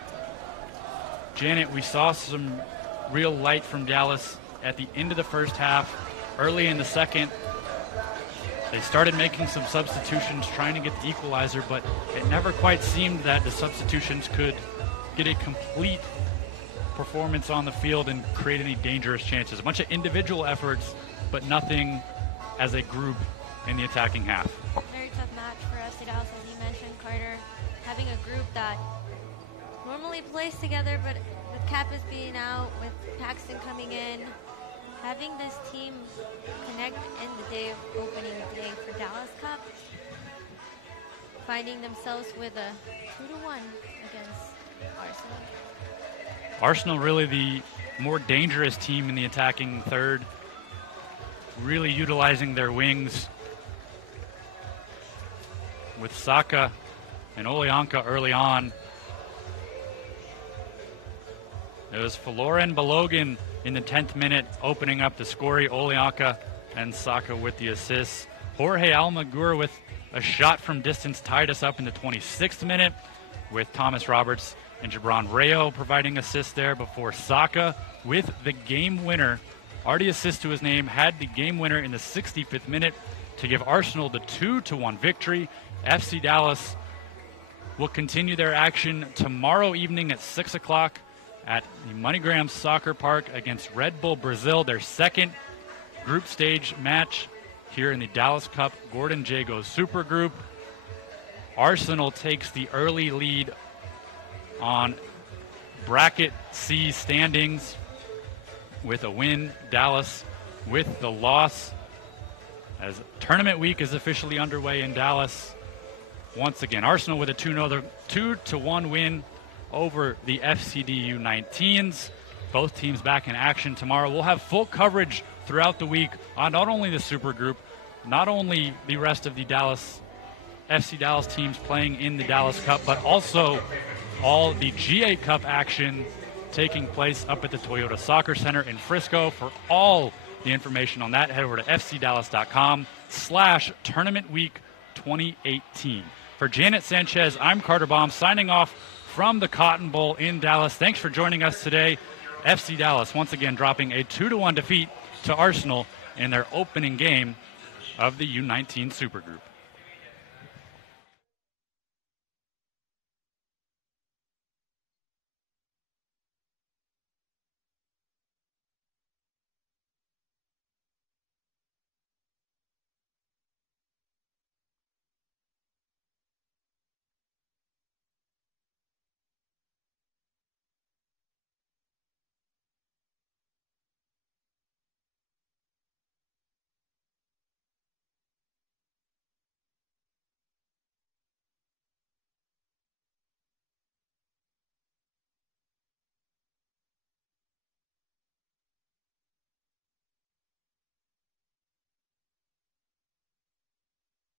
Janet, we saw some real light from Dallas at the end of the first half. Early in the second, they started making some substitutions, trying to get the equalizer, but it never quite seemed that the substitutions could get a complete performance on the field and create any dangerous chances. A bunch of individual efforts, but nothing as a group in the attacking half. Very tough match for FC Dallas, as you mentioned, Carter. Having a group that normally plays together, but with Kappas being out, with Paxton coming in, having this team connect in the day of opening day for Dallas Cup, finding themselves with a 2-1 against Arsenal. Arsenal really the more dangerous team in the attacking third, really utilizing their wings with Saka and Olyanka early on. It was Faloran Balogun in the 10th minute opening up the scoring. Olyanka and Saka with the assists. Jorge Almaguer with a shot from distance tied us up in the 26th minute, with Thomas Roberts and Gibran Rayo providing assists there before Saka with the game winner. Already assist to his name, had the game winner in the 65th minute to give Arsenal the 2-1 victory. FC Dallas will continue their action tomorrow evening at 6 o'clock at the MoneyGram Soccer Park against Red Bull Brazil, their second group stage match here in the Dallas Cup Gordon Jago Super Group. Arsenal takes the early lead on Bracket C standings with a win. Dallas with the loss, as tournament week is officially underway in Dallas. Once again, Arsenal with a 2-1 win over the FCD U-19s. Both teams back in action tomorrow. We'll have full coverage throughout the week on not only the Super Group, not only the rest of the FC Dallas teams playing in the Dallas Cup, but also all the GA Cup action taking place up at the Toyota Soccer Center in Frisco. For all the information on that, head over to fcdallas.com/Tournament Week 2018. For Janet Sanchez, I'm Carter Baum, signing off from the Cotton Bowl in Dallas. Thanks for joining us today. FC Dallas once again dropping a 2-1 defeat to Arsenal in their opening game of the U19 Super Group.